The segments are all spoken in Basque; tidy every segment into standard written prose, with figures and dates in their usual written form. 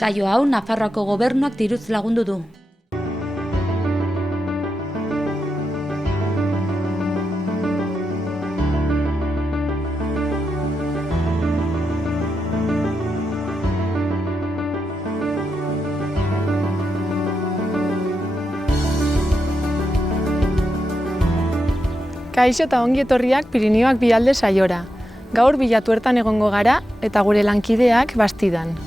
Saio hau Nafarroako gobernuak diruz lagundu du. Kaixo eta ongi etorriak Pirinioak Bialde saiora. Gaur Bilatuertan egongo gara eta gure lankideak Bastidan.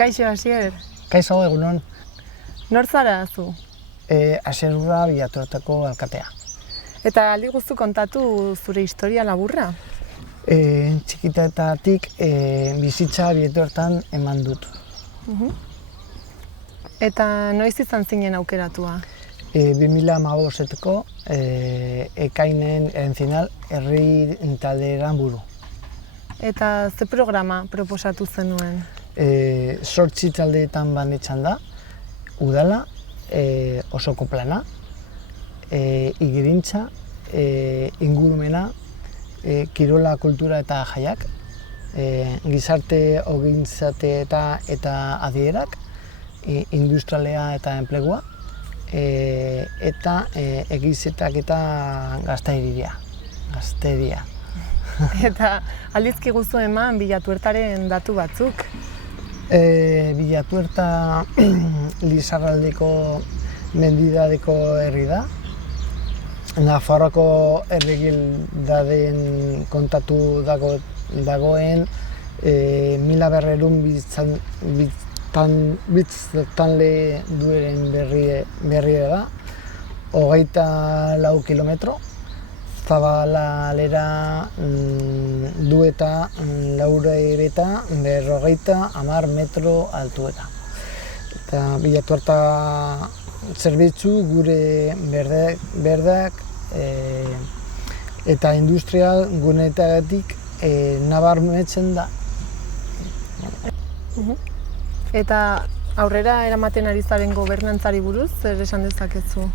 Kaixo, Asier. Kaixo, egunon. Nor zara zu? Asier Urra, Bilatuertako alkatea. Eta aldi guztu kontatu zure historia laburra? Txikitatik bizitza Bilatuertan eman dut. Eta noiz izan zinen aukeratua? 2015ko ekainen erentzinal herri talderan buru. Eta ze programa proposatu zenuen? 8 taldeetan banetzan da, udala, osoko plana, higirintza, ingurumena, kirola, kultura eta jaiak, gizarte ogintzate eta adierak, industrialea eta enplegua, eta egizetak eta gazteria. Eta aldizki guzu eman Bilatuertaren datu batzuk? Bilatuerta Lizarraldeko mendidadeko herri da. Nafarroako herrigildaden kontatu dagoen 1400 biztanle dueren berria da. 24 kilometro. Zabalalera du eta laureta berrogeita 10 metro altueta. Eta Bilatuerta zerbitzu gure berdeak eta industrial guneetatik nabarmetzen da. Eta aurrera eramaten ari zaren gobernantzari buruz, zer esan dezakezu?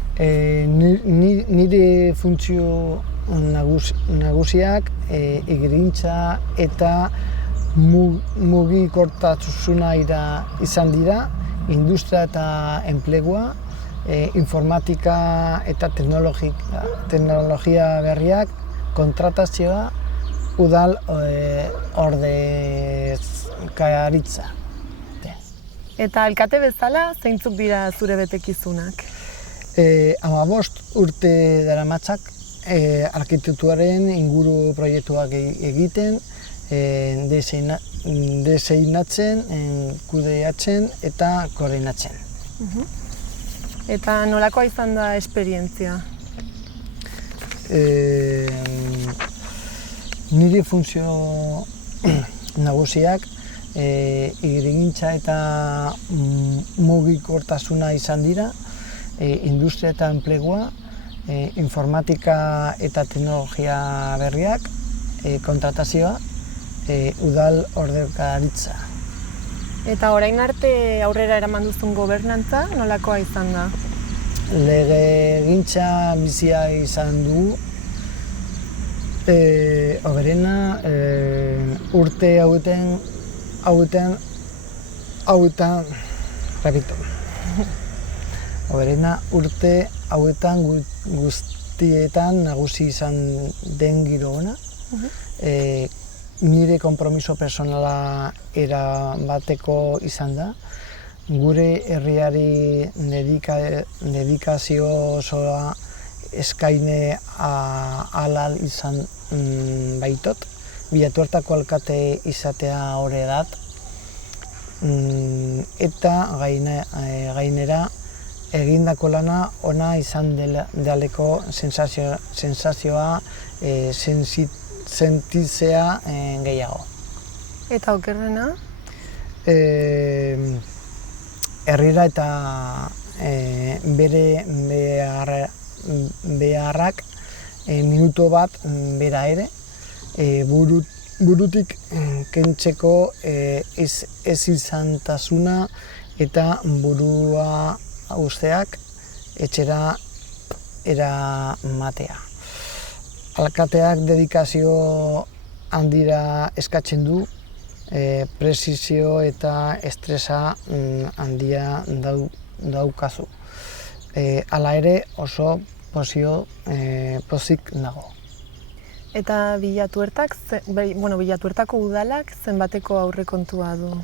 Nire funtzio nagusiak higirintza eta mugikortasuna izan dira, industria eta enplegua, informatika eta teknologia berriak, kontratazioa, udal ordezkaritza. Eta alkate bezala, zeintzuk dira zure betekizunak? 15 urte daramatzak arkitekturaren inguru proiektuak egiten, deseinatzen, kudeatzen eta koordinatzen. Eta nolakoa izan da esperientzia? Nire funtzio nagusiak higirintza eta mugikortasuna izan dira, industria eta enplegua, informatika eta teknologia berriak, kontratazioa, udal ordezkaritza. Eta orain arte aurrera eraman duzun gobernantza, nolakoa izan da? Legegintza bizia izan dugu, hoberena urte hauetan guztietan nagusi izan den giro ona. Nire konpromiso personala erabateko izan da. Gure herriari dedikazio osoa eskaine alal izan baitot. Bilatuertako alkate izatea hori dat. Eta gainera egindako lana ona izan delako sensazioa sentitzea gehiago. Eta okerrena? herrira eta bere beharrak minuto bat bera ere burutik kentzeko ez izantasuna eta burua usteak etxera eramatea. Alkateak dedikazio handira eskatzen du, presizio eta estresa handia daukazu. Hala ere oso pozik nago. Eta Bilatuertako udalak zenbateko aurrekontua du?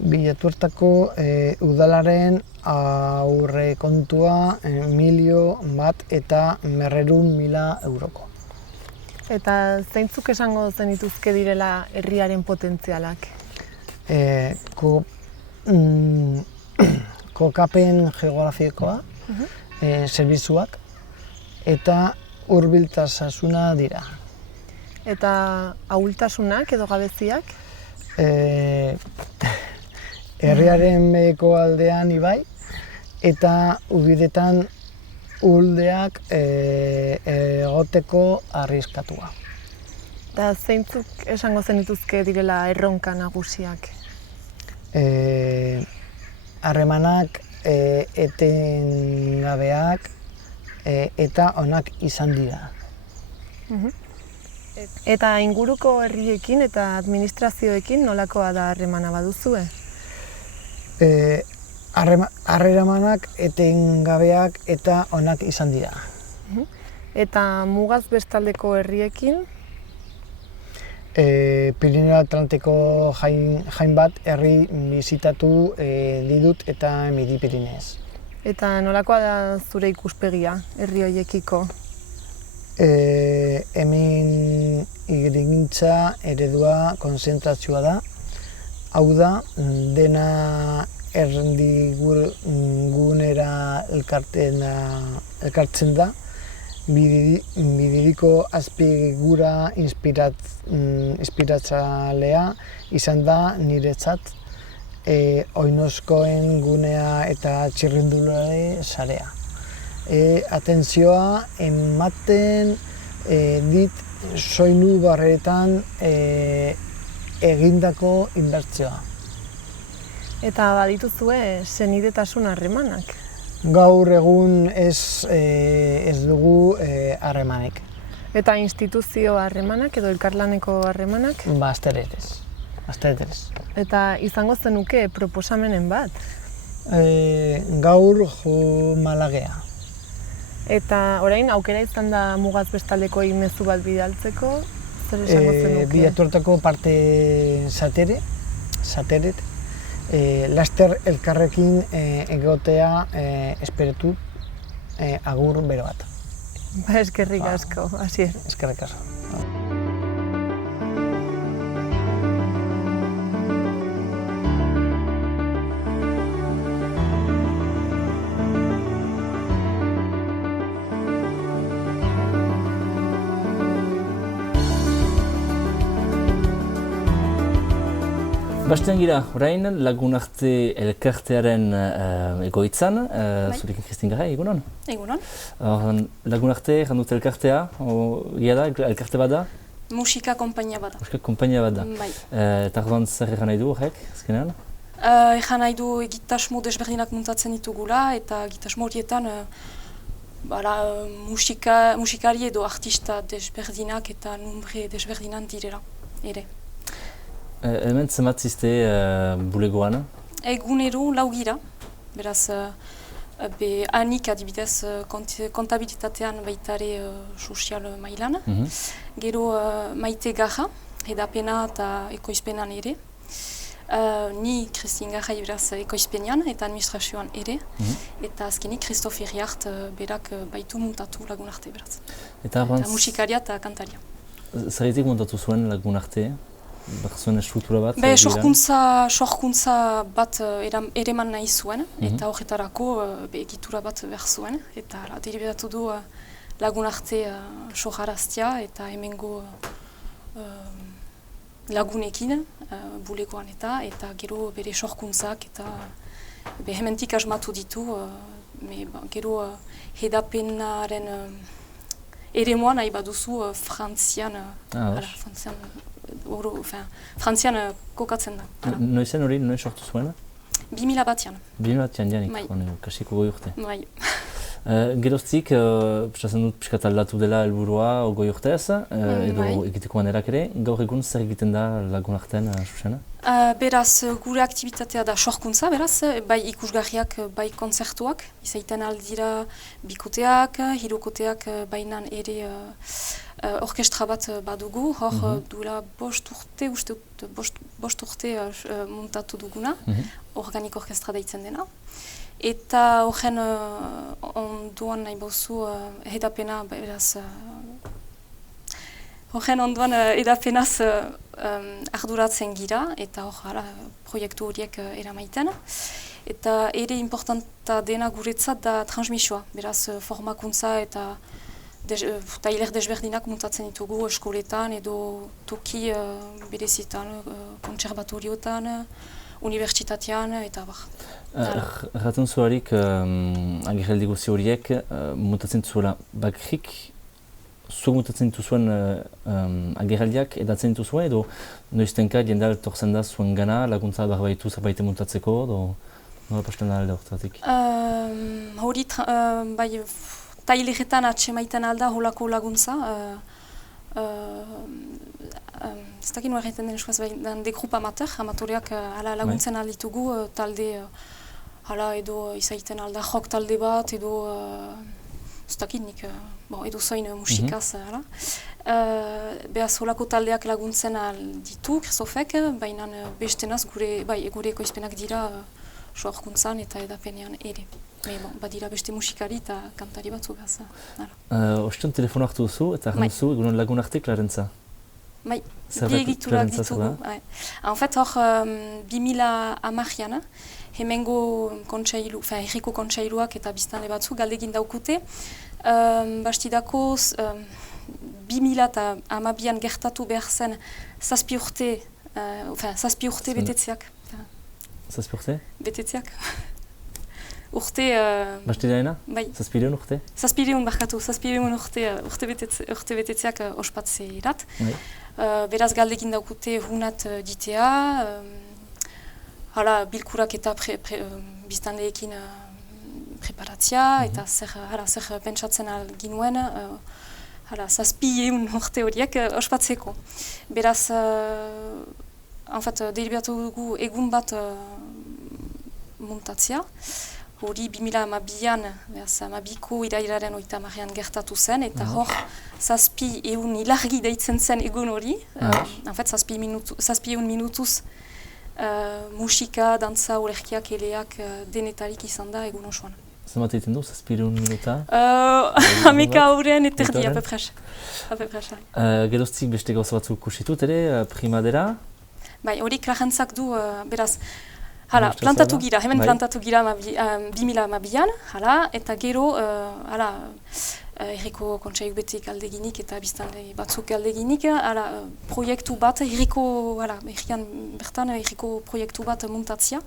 Bilatuertako udalaren aurrekontua 1.100.000 euroko. Eta zeintzuk esango zenituzke direla herriaren potentzialak? Kokapen geografikoa, zerbitzuak eta hurbiltasuna dira. Eta ahultasunak edo gabeziak? Herriaren beheko aldean ibai eta ubidetan uldeak egoteko arriskatua. Eta zeintzuk esango zenituzke direla erronka nagusiak? Harremanak etengabeak eta onak izan dira. Eta inguruko herriekin eta administrazioekin nolakoa da harremana baduzue? Harremanak etengabeak eta onak izan dira. Eta mugaz bestaldeko herriekin? Pirineo Atlantiko hainbat herri bizitatu ditut eta Midi Pirinez. Eta nolakoa da zure ikuspegia herri horiekiko? Hemen hirigintza eredua konzentrazioa da. Hau da, dena erdigunera elkartzen da, bidiriko azpigura inspiratzailea izan da niretzat, oinozkoen gunea eta txirrindulari sarea. Atentzioa ematen dit soinu barretan egindako inbertsioa. Eta badituzue senidetasun harremanak? Gaur egun ez dugu harremanek. Eta instituzio harremanak edo elkarlaneko harremanak? Bazterretez. Eta izango zenuke proposamenen bat? Gaur jo malagea. Eta orain aukera izan da mugaz bestaldeko mezu bat bidaltzeko, zer esango zenuke? Bilatuertako parte zateret, laster elkarrekin egotea esperetu agur bero bat. Eskerrik asko, Asier. Eskerrik asko. Bastian gira, orain Lagunarte elkartearen egoitzan, zurekin Kristin Garai, egunon? Egunon. Lagunarte, jandut elkartea, ia da, elkarte bat da? Musika konpainia bat da. Musika konpainia bat da. Bai. Eta orduan zer egan nahi du horrek, azkenean? Egan nahi du egitasmo desberdinak muntatzen ditugula, eta egitasmo horietan musikari edo artista desberdinak eta numbre desberdinan direla, ere. Hemen zenbat ziste bulegoan? Egunero 4 gira, beraz, anik adibidez kontabilitatean baitare sozial mailan. Gero Maite Gaja, edapena eta ekoizpenan ere. Ni Kristin Garai beraz ekoizpenean eta administrazioan ere. Eta azkenik Christophe Iriart berak baitu muntatu Lagunarte beraz. Eta musikaria eta kantaria. Zerretik muntatu zuen Lagunarte? Zuen estruktura bat? Sorkuntza bat ereman nahi zuen, eta horretarako egitura bat behar zuen. Eta delibetatu du Lagunarte soharaztea eta hemengo lagunekin bulegoan eta gero bere sorkuntzak eta hementik asmatu ditu, gero hedapenaren eremuan nahi baduzu Frantzian, Frantzian kokatzen da. Noizen hori, noiz sortu zuen? 2000 batean. 2000 batean janik, kasiko goi urte. Bai. Geroztik, pistatzen dut piskat aldatu dela helburua goi urtez, edo egiteko manerak ere, gaur egun zer egiten da Lagunartean, Susana? Beraz, gure aktibitatea da sorkuntza, beraz, bai ikusgarriak, bai konzertuak, izaiten aldira bikoteak, hirukoteak, bainan ere orkestra bat badugu, hor duela bost urte muntatu duguna, organik orkestra deitzen dena. Eta horren ondoan nahi bauzu edapena, beraz, horren ondoan edapenaz arduratzen gira, eta hor proiektu horiek eramaiten. Eta ere importanta dena guretzat da transmisioa, beraz formakuntza eta tailer desberdinak muntatzen ditugu eskoletan edo toki berezitan, kontserbatoriotan, unibertsitatean eta bar. Erraten zuarik agerraldi guzi horiek mutatzen zuela bakrik, zuek mutatzen dituzuen agerraldiak edatzen dituzue edo noiztenka jendea etortzen da zuen gana, laguntza barbaitu zerbait muntatzeko edo nola pasten da alde horretatik? Hori bai taileretan atsemaiten alda holako laguntza. Ez dakit nuen egiten den eskuaz behin, de grup amatoreak laguntzen alditugu talde edo izaiten alda jok talde bat edo ez dakit nik edo zoin musikaz behaz holako taldeak laguntzen alditu Kristofek, baina bestenaz gure ekoizpenak dira soarkuntzan eta edapenean ere. Badira beste musikari eta kantari batzu behaz. Osten telefona hartu duzu eta hartu duzu egunon Lagunarte Clarentza? Bai, bi egiturak ditugu. En fait, hor 2010an, hemengo kontseilu, herriko kontseiluak eta biztanle batzu galdegin daukute. Bastidako 2012an gertatu behar zen 7 urte betetzeak. 7 urte? Betetzeak. Urte... Bastidaena? Bai. 700 urte? 700 barkatu, 700 urte betetzeak ospatzerat. Beraz galdekin daukute hunat ditea, bilkurak eta biztanleekin preparatzea, eta zer pentsatzen alginuen, 700 urte horiek ospatzeko. Beraz, delibatu dugu egun bat muntatzea. Hori 2012an, amabiko irailaren 30ean gertatu zen, eta hor 700 ilargi deitzen zen egun hori. 700 minutuz musika, dantza, olerkiak, eleak denetarik izan da egun osoan. Zenbat egiten du, 700 minuta? Hameka horren eterdi, apepres. Geroztik beste gauza batzuk kusitut ere, primadera? Bai, hori Clarentzak du, beraz, plantatu gira, hemen plantatu gira 2012an, eta gero, herriko kontseilu betek aldeginik eta biztanle batzuk aldeginik, proiektu bat, herrian bertan herriko proiektu bat muntatzia.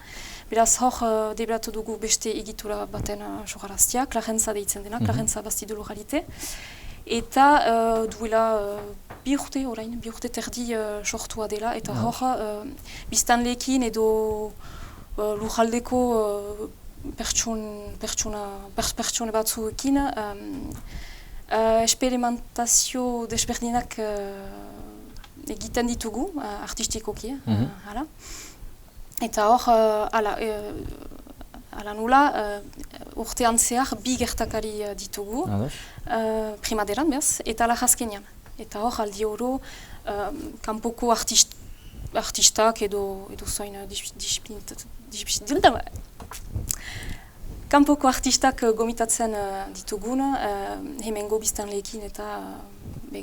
Beraz, hor debratu dugu beste egitura baten sogaraztia, Clarentza deitzen dena, Clarentza Bastido Localite. Eta duela bi urte terdi sortua dela, eta hor biztanleekin edo lujaldeko pertsone batzuekin experimentazio desberdinak egiten ditugu, artistikoki. Eta hor, nula, urtean zehar bi gertakari ditugu, primaderan behaz, eta lajazkenean. Eta hor, aldi oro, kanpoko artistak edo zoin kanpoko artistak gomitatzen ditugun, hemengo biztanleekin eta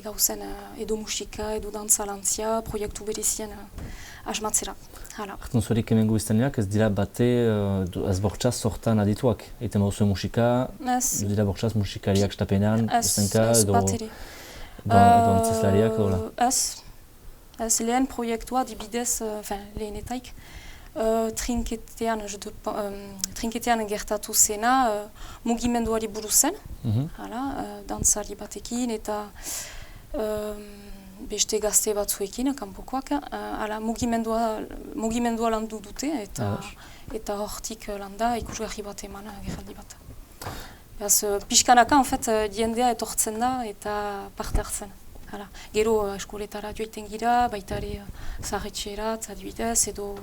gauzen edo musika, edo dantzalantzia, proiektu berezien asmatzera. Artun zuerik hemengo biztanleak ez dira bate ez bortxaz sortan adituak? Eiten bauzue musika, ez dira bortxaz musikariak stapenean, biztanka edo antzeslariak? Ez, lehen proiektua dibidez, lehenetaik, trinketean gertatu zena mugimenduari buruz zen, dantzari batekin eta beste gazte batzuekin, kanpokoak, mugimendua landu dute eta hortik landa ikusgarri bat eman agerraldi bat. Pixkanaka, en fait, jendea etortzen da eta parte hartzen. Gero eskoletara joiten gira, baita ere zaharretxerat, adibidez, edo,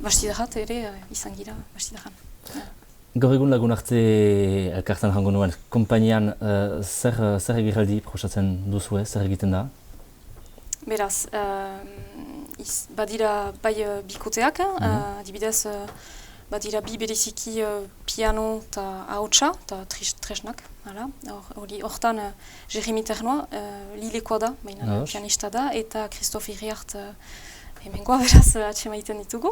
bastidarat ere izan gira, bastidaran. Gaur egun lagun arte elkartan jango nuen, konpainian zer egeraldi proposatzen duzu, zer egiten da? Beraz, badira bai bikoteak, adibidez, badira bi bereziki piano eta ahotsa eta tresnak. Hortan Jeremy Ternoa, lilekoa da, baina pianista da, eta Christophe Iriart hemengoa beraz atxemaiten ditugu.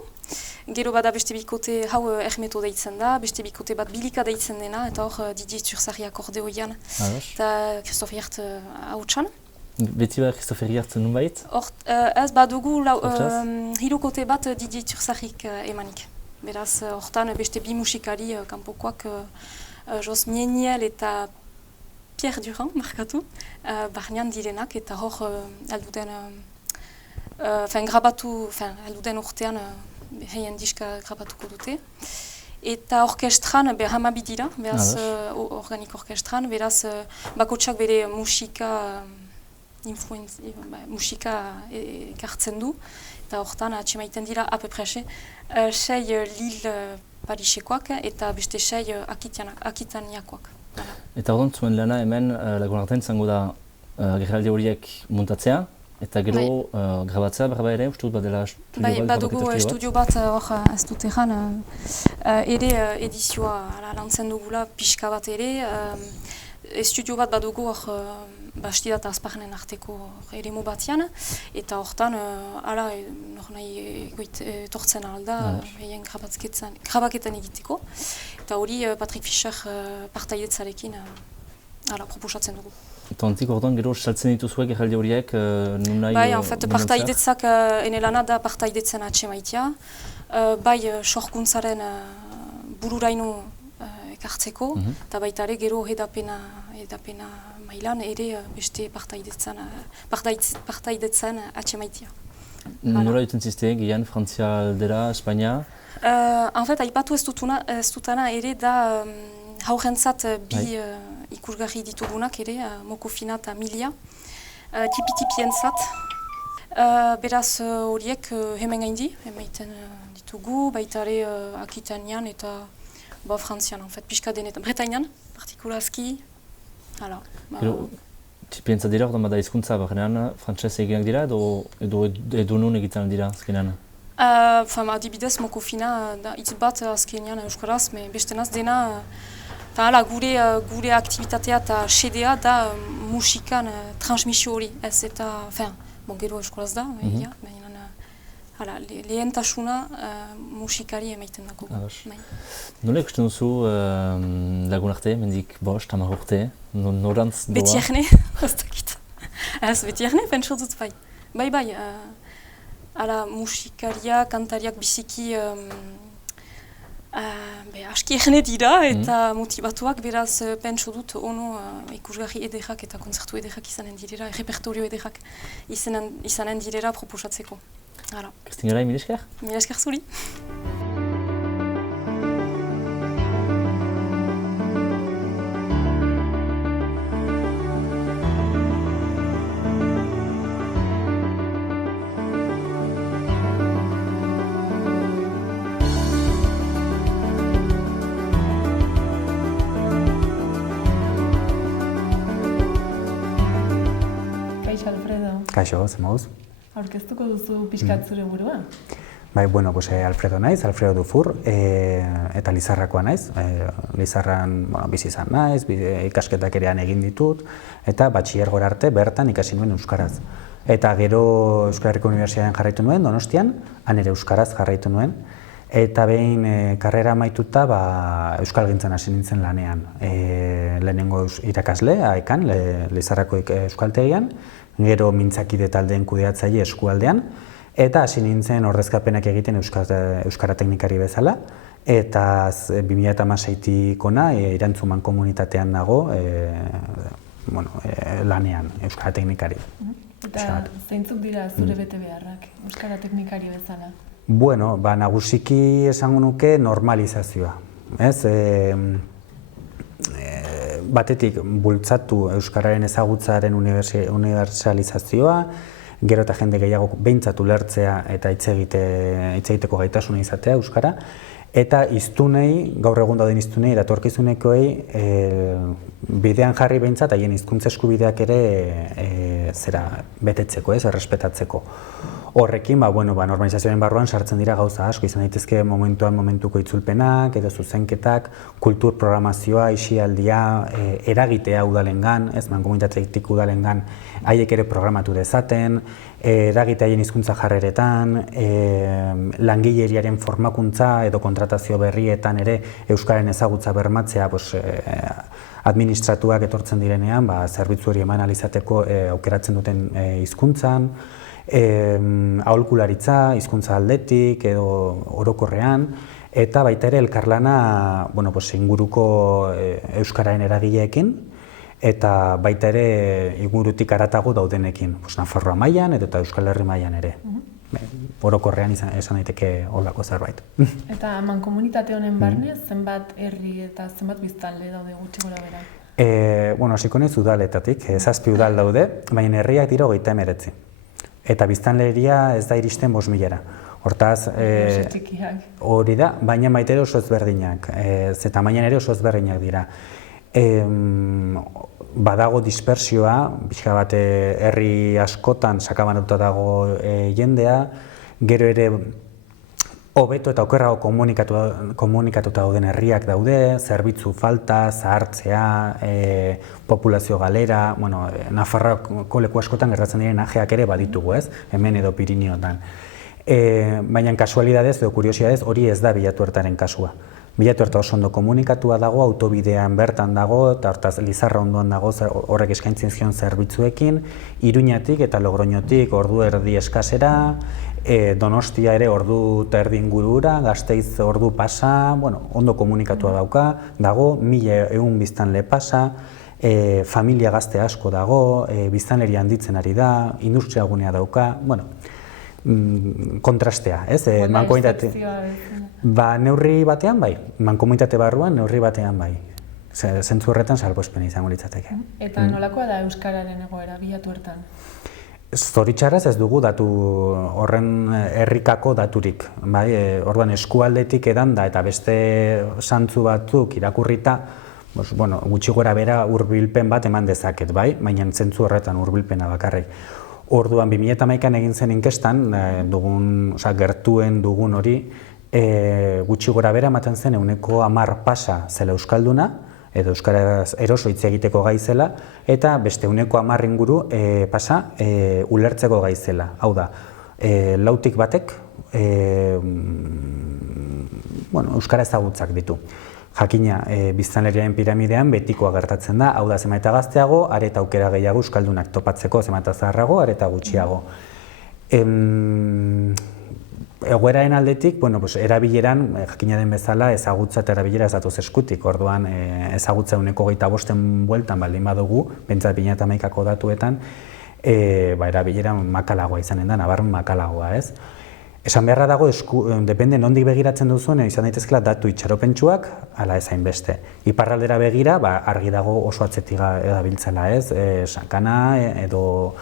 Gero bada beste bikote hau Ermeto deitzen da, beste bikote bat Bilika deitzen dena, eta hor Didier Turzari akordeoian eta Christophe Iriart ahotsan. Beti bat Christophe Iriart nunbait? Ez badugu hirukote bat Didier Turzarik emanik. Beraz, hortan beste bi musikari kanpokoak Jos Mieniel eta Pierre Durand, markatu, barnean direnak eta hor alduden urtean heien diska grabatuko dute. Eta orkestran, hamabi dira, beraz, organik orkestran, beraz, bakotsak bere musika ekartzen du, eta hortan atxemaiten dira apeprese, 6 Lille Parisekoak eta beste 6 Akitaniakoak. Eta orduan zuen lana hemen lagun artean izango da agerraldi horiek muntatzea, eta gero grabatzea berba ere, uste dut badela estudio bat? Badugu estudio bat hor ez dut egan, ere edizioa lantzen dugula pixka bat ere, estudio bat badugu hor Bastida eta Azparnen arteko eremu batean, eta hortan nahi etortzen alda egin grabaketan egiteko. Eta hori Patrick Fischer partaidetzarekin proposatzen dugu. Eta ontik orduan gero saltzen dituzuek erraldi horiek nun nahi? Bai, en fait, partaidetzak ene lana da partaidetzen atxemaitia. Bai, sorkuntzaren bururaino ekartzeko, eta baita ere gero edapena mailan ere beste partaidetzen atxemaitia. Nola duten ziste, gian, Frantzia aldera, Espainia? En fait, aipatu ez dutana ere da haurentzat bi ikusgarri ditugunak ere, Mokofina eta Milia, tipi-tipientzat. Beraz horiek hemen gaindi, emaiten ditugu, baita ere Akitanian eta Frantzian, en fait, pixka denetan, Bretainian, partikulazki. Gero, tipientzat dira, ordan bada hizkuntza barrenean, frantzez eginak dira edo nun egiten dira azkenean? Adibidez, Mokofina hitz bat azkenean euskaraz, bestenaz dena gure aktibitatea eta xedea da musikan transmisio hori, ez eta, gero euskaraz da, lehentasuna musikari emaiten dago. Nola ikusten duzu lagun arte, mendik bost, 10 urte, norantz doa? Beti erne, ez dakit. Ez, beti erne, pentsu dut bai. Bai, musikaria, kantariak biziki aski erne dira eta motivatuak, beraz pentsu dut ono ikusgarri ederrak eta konzertu ederrak izanen direra, repertorio ederrak izanen direra proposatzeko. Kristin Garai, mil esker? Mil esker zuri. Kaixo, Alfredo. Kaixo, zer moduz? Aurkeztuko duzu pixkat zure burua? Bai, Alfredo naiz, Alfredo Dufour, eta Lizarrakoa naiz. Lizarran bizi izan naiz, ikasketak erean egin ditut, eta batxilergora arte bertan ikasi nuen euskaraz. Eta gero Euskal Herriko Unibertsitatean jarraitu nuen, Donostian, han ere euskaraz jarraitu nuen. Eta behin karrera amaituta euskalgintzan hasi nintzen lanean. Lehenengo irakasle, Lizarrako euskaltegian, gero mintzakide taldeen kudeatzaile eskualdean, Eta hasi nintzen ordezkapenak egiten Euskara teknikari bezala, eta 2016-tik hona Erantzuman komunitatean nago lanean Euskara teknikari. Eta zeintzuk dira zure betebeharrak Euskara teknikari bezala? Bueno, nagusiki esango nuke normalizazioa. Batetik bultzatu Euskararen ezagutzaren unibertsalizazioa, gero eta jende gehiago behintzat ulertzea eta hitz egiteko gaitasuna izatea Euskara, eta hiztunei, gaur egun dauden hiztunei eta etorkizunekoei bidean jarri behintzat haien hizkuntza eskubideak ere betetzeko, errespetatzeko. Horrekin, normalizazioaren barruan sartzen dira gauza asko, izan daitezke momentuko itzulpenak, edo zuzenketak, kultur programazioa, isialdia, eragitea udalengan, mankomunitatetik udalengan, haiek ere programatu dezaten, eragitea haien hizkuntza jarreretan, langileriaren formakuntza edo kontratazio berrietan ere Euskararen ezagutza bermatzea administratuak etortzen direnean, zerbitzu hori eman ahal izateko aukeratzen duten hizkuntzan, aholkularitza, hizkuntza aldetik edo orokorrean, eta baita ere elkarlana inguruko Euskararen eragileekin, eta baita ere ingurutik haratago daudenekin, Nafarroa mailan eta Euskal Herri mailan ere. Orokorrean esan daiteke holako zerbait. Eta mankomunitate honen barne, zenbat herri eta zenbat biztanle daude gutxi gorabehera? Hasiko naiz udaletatik, 7 udal daude, baina herriak dira 39. Eta biztanleria ez da iristen 5.000-ra. Hortaz, hori da, baina maite oso ezberdinak, ze tamainan ere oso ezberdinak dira. Badago dispersioa, pixka bat herri askotan sakabanatuta dago jendea, gero ere hobeto eta okerrago komunikatuta dauden herriak daude, zerbitzu falta, zahartzea, populazio galera, Nafarroako leku askotan gertatzen diren ajeak ere baditugu, hemen edo Pirinioetan. Baina kasualidadez edo kuriosidadez hori ez da Bilatuertaren kasua. Bilatuerta oso ondo komunikatua dago, autobidean bertan dago, eta hortaz Lizarra ondoan dago horrek eskaintzen zion zerbitzuekin, Iruñatik eta Logroñotik ordu erdi eskasera, Donostia ere ordu eta erdi ingurura, Gasteiz ordu pasa, ondo komunikatua dago, 1.100 biztanle pasa, familia gazte asko dago, biztanleria handitzen ari da, industria gunea dauka, kontrastea, neurri batean bai, mankomunitate barruan neurri batean bai. Zentzu horretan salbuespen izango litzateke. Eta nolakoa da Euskararen egoera Bilatuertan? Zoritxarrez ez dugu datu horren herrikako daturik. Orduan eskualdetik edanda eta beste zantzu batzuk irakurrita, gutxi gora bera hurbilpen bat eman dezaket, baina zentzu horretan hurbilpena bakarrik. Orduan 2011an egin zen inkestan, gertuen dugun hori, gutxi gora bera ematen zen 10% pasa zela euskalduna, edo euskaraz eroso hitz egiteko gai zela, eta beste 10% inguru pasa ulertzeko gai zela. Hau da, 4tik batek euskara ezagutzak ditu. Jakina, biztanleriaren piramidean betikoa gertatzen da, hau da zema eta gazteago, are eta aukera gehiago euskaldunak topatzeko zema eta zaharrago, are eta gutxiago. Egoeraren aldetik, erabileran, jakina den bezala, ezagutza eta erabilera ez datoz eskutik, orduan ezagutza 25% bueltan baldin badugu, bentsat 2011ako datuetan, erabilera makalagoa izanen da, nabarren makalagoa, ez? Esan beharra dago, depende nondik begiratzen duzuen, izan daitezkela datu itxaropentsuak, ala ezain beste. Iparraldera begira, argi dago oso atzetik edabiltzela, ez? Sakana edo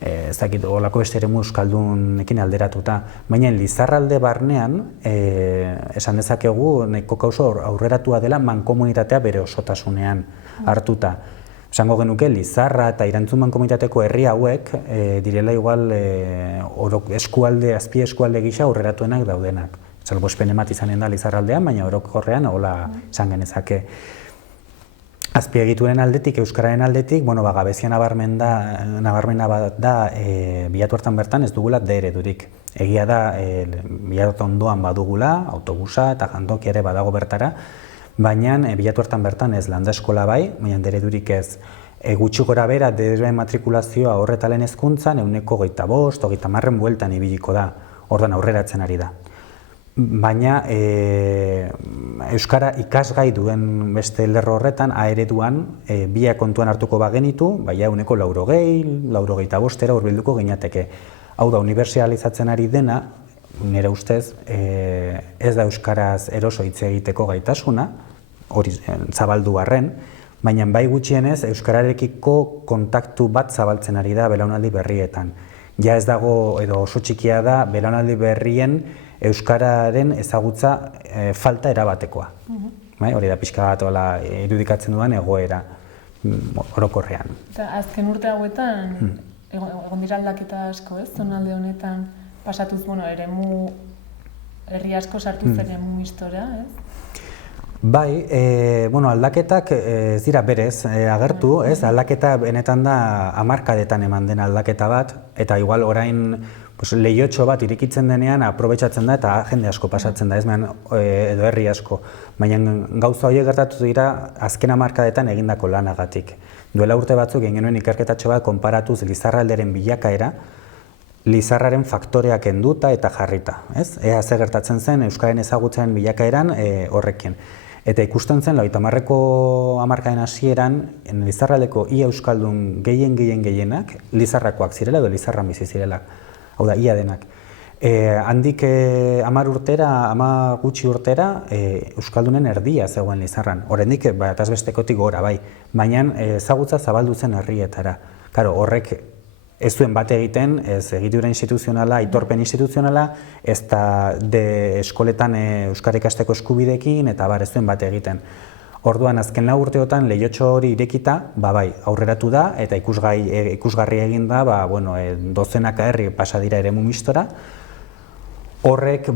ez dakit olako beste eremu euskaldunekin alderatuta. Baina Lizarralde barnean, esan dezakegu, nahiko kauso aurreratua dela mankomunitatea bere osotasunean hartuta. Esango genuke, Lizarra eta Erantzuman komunitateko herri hauek direla igual eskualde, azpi eskualde gisa aurreratuenak daudenak. Salbuespen emat izanen da Lizarraldean, baina orokorrean hola esan genezake. Azpiegituren aldetik, euskararen aldetik, gabezia nabarmena bat da Bilatuertan bertan ez dugula D eredurik. Egia da, Bilatuerta ondoan badugula, autobusa eta jantokia ere badago bertara, baina Bilatuertan bertan ez landa eskola bai, baina D eredurik ez. Gutxi gora bera desmatrikulazioa horretalen hezkuntzan 25, 30 bueltan ibiliko da, orduan aurreratzen ari da. Baina euskara ikasgai duen beste lerro horretan, A ereduan, biak kontuan hartuko bagenitu, baina 80, 85 hurbilduko ginateke. Hau da, unibertsalizatzen ari dena, nire ustez, ez da euskaraz eroso hitz egiteko gaitasuna, hori zabaldu arren, baina bai gutxienez euskararekiko kontaktu bat zabaltzen ari da belaunaldi berrietan. Ja ez dago, edo oso txikia da, belaunaldi berrien euskararen ezagutza falta erabatekoa. Hori da pixka bat irudikatzen dudan egoera orokorrean. Eta azken urte hauetan, egon dira aldaketa asko, ez? Zonalde honetan pasatuz, eremu herri asko sartuz eremu mistora, ez? Bai, aldaketak ez dira berez agertu, ez? Aldaketa benetan da hamarkadetan eman den aldaketa bat, eta igual orain lehiotxo bat irikitzen denean aprobetxatzen da eta jende asko pasatzen da, edo herri asko. Baina gauza horiek gertatu dira azken hamarkadetan egindako lanagatik. Duela urte batzuk egin genuen ikerketatxo bat konparatuz Lizarralderen bilakaera, Lizarraren faktoreak enduta eta jarrita. Ea ze gertatzen zen euskararen ezagutzen bilakaeran horrekin. Eta ikusten zen, 90ko hamarkaden hasieran, Lizarraldeko ia euskaldun gehienak Lizarrakoak zirela edo Lizarran bizi zirela. Hau da, ia denak. Handik 10 urtera, 10 gutxi urtera, euskaldunen erdia zegoen Lizarran. Oraindik bataz bestekotik gora, bai. Baina ezagutza zabaldu zen herrietara. Karo, horrek ez zuen bat egiten, ez egitura instituzionala, aitorpen instituzionala, ez da eskoletan euskara ikasteko eskubidekin, eta ez zuen bat egiten. Orduan, azken 4 urteotan lehiotxo hori irekita, bai, aurreratu da, eta ikusgarri egin da, dozenaka herri pasa dira eremu mistora. Horrek,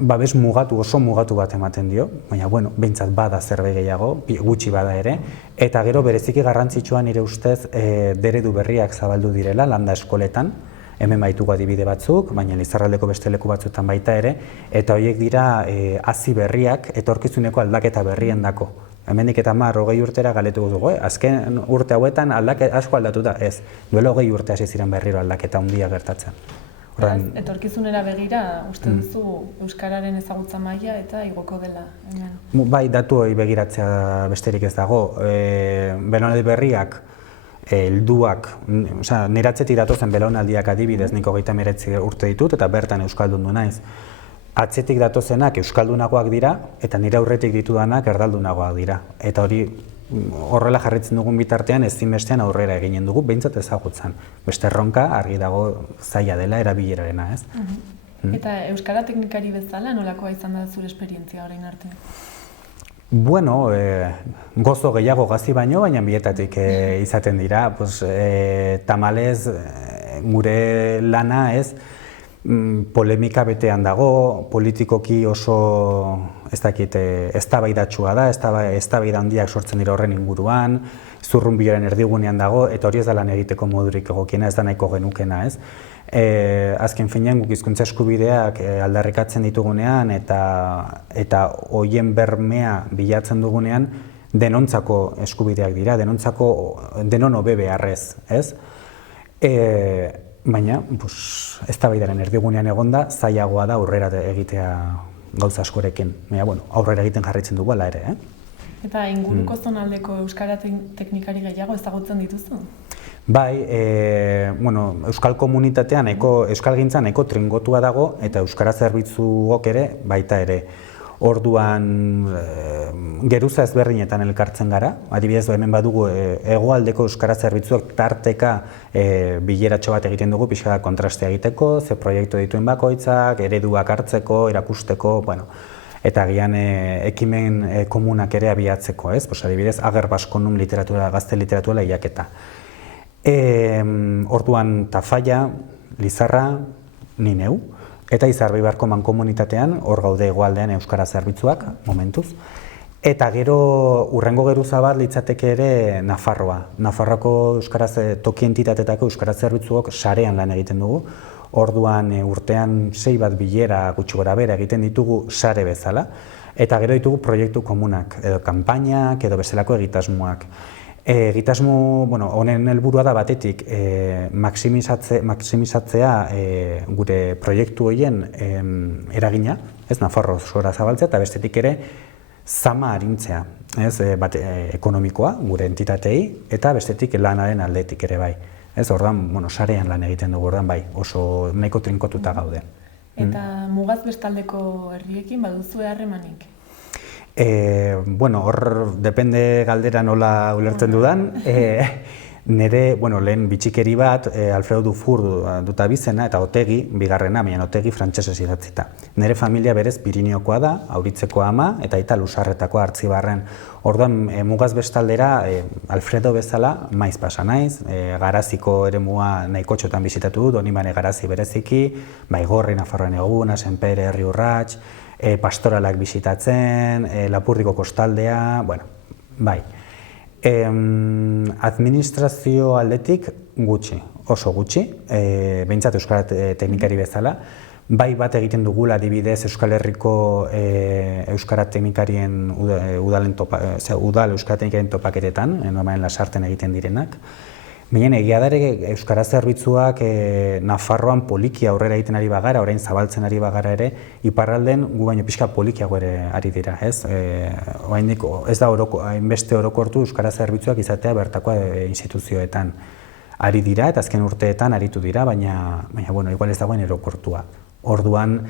babes mugatu, oso mugatu bat ematen dio, baina, behintzat bada zerbait gehiago, gutxi bada ere, eta gero bereziki garrantzitsua nire ustez deredu berriak zabaldu direla landa eskoletan, hemen baitugu adibide batzuk, baina Lizarraldeko beste leku batzuetan baita ere, eta horiek dira hazi berriak, etorkizuneko aldaketa berrien dako. Hemendik eta 10-20 urtera galetu dugu, azken urte hauetan asko aldatu da, ez, duela 20 urte hasi ziren berriro aldaketa handia gertatzen. Etorkizunera begira, uste duzu euskararen ezagutza maila eta igoko dela hemen? Bai, datu hori begiratzea besterik ez dago. Belaunaldi berriak, helduak, nire atzetik datozen belaunaldiak adibidez, nik 39 urte ditut eta bertan euskaldundu naiz. Atzetik datozenak euskaldunagoak dira eta nire aurretik ditudanak erdaldunagoak dira. Eta hori horrela jarritzen dugun bitartean ezinbestean aurrera eginen dugu, behintzat ezagutzen. Beste erronka argi dago zaila dela erabilerarena, ez? Eta euskara teknikari bezala nolakoa izan da zure esperientzia orain arte? Gozo gehiago gazi baino, baina bietatik izaten dira. Tamalez, gure lana ez, polemika betean dago, politikoki oso eztabaidatsua da, eztabaida handiak sortzen dira horren inguruan, zurrunbiloaren erdigunean dago, eta hori ez da lan egiteko modurik egokiena, ez da nahiko genukena, ez? Azken finean guk hizkuntza eskubideak aldarrikatzen ditugunean eta horien bermea bilatzen dugunean denontzako eskubideak dira, denon hobe beharrez, ez? Baina, eztabaidaren erdigunean egonda, zailagoa da aurrera egitea gauza askorekin. Aurrera egiten jarraitzen dugu ala ere. Eta inguruko zonaldeko euskara teknikari gehiago ezagutzen dituzu? Bai, euskal komunitatean, euskalgintza nahiko trinkotua dago eta euskara zerbitzuok ere baita ere. Orduan geruza ezberdinetan elkartzen gara, adibidez hemen badugu hegoaldeko euskara zerbitzuak tarteka bileratxo bat egiten dugu pixka kontrastea egiteko, ze proiektu dituen bakoitzak, ereduak hartzeko, erakusteko, eta agian ekimen komunak ere abiatzeko, ez? Adibidez, Ager Baskonum literatura, gazte literatura lehiaketa. Orduan Tafalla, Lizarra, ni neu, eta Izarbaibarko mankomunitatean, hor gaude hegoaldean euskara zerbitzuak, momentuz. Eta gero, hurrengo geruza bat litzateke ere Nafarroa. Nafarroako toki entitateetako euskara zerbitzuok sarean lan egiten dugu. Orduan urtean 6 bat bilera gutxi gorabehera egiten ditugu sare bezala. Eta gero ditugu proiektu komunak, edo kanpainak, edo bezalako egitasmoak. Egitasmo, honen helburua da batetik maximizatzea gure proiektu horien eragina, Nafarro osora zabaltzea, eta bestetik ere zama arintzea, ekonomikoa gure entitatei, eta bestetik lanaren aldetik ere bai. Orduan, sarean lan egiten dugu, orduan bai, oso nahiko trinkotuta gaude. Eta mugaz bestaldeko herriekin baduzue harremanik? Hor, depende galdera nola ulertzen dudan. Nire, lehen bitxikeri bat, Alfredo Dufour dut abizena, eta Otegi, bigarrena, baina Otegi frantsesez idatzita. Nire familia berez Pirineokoa da, Auritzeko ama, eta Aita Lusarretako Artzibarren. Orduan, mugaz bestaldera, Alfredo bezala, maiz pasa naiz, Garaziko eremua nahiko txotan bizitatu dut, Donibane Garazi bereziki, Baigorri, Nafarroan Eguna, Senpere, Herri Urrats, pastoralak bisitatzen, Lapurdiko kostaldea, bai. Administrazio aldetik gutxi, oso gutxi, behintzat euskara teknikari bezala. Bai bat egiten dugula adibidez Euskal Herriko euskara teknikarien udal euskara teknikarien topaketetan, normalen Lasarten egiten direnak. Baina egia da ere euskara zerbitzuak Nafarroan poliki aurrera egiten ari bagara, orain zabaltzen ari bagara ere, iparralden gu baino pixka polikiago ere ari dira, ez? Oraindik ez da hainbeste orokortu euskara zerbitzuak izatea bertako instituzioetan ari dira eta azken urteetan aritu dira, baina igual ez dagoen orokortua. Orduan,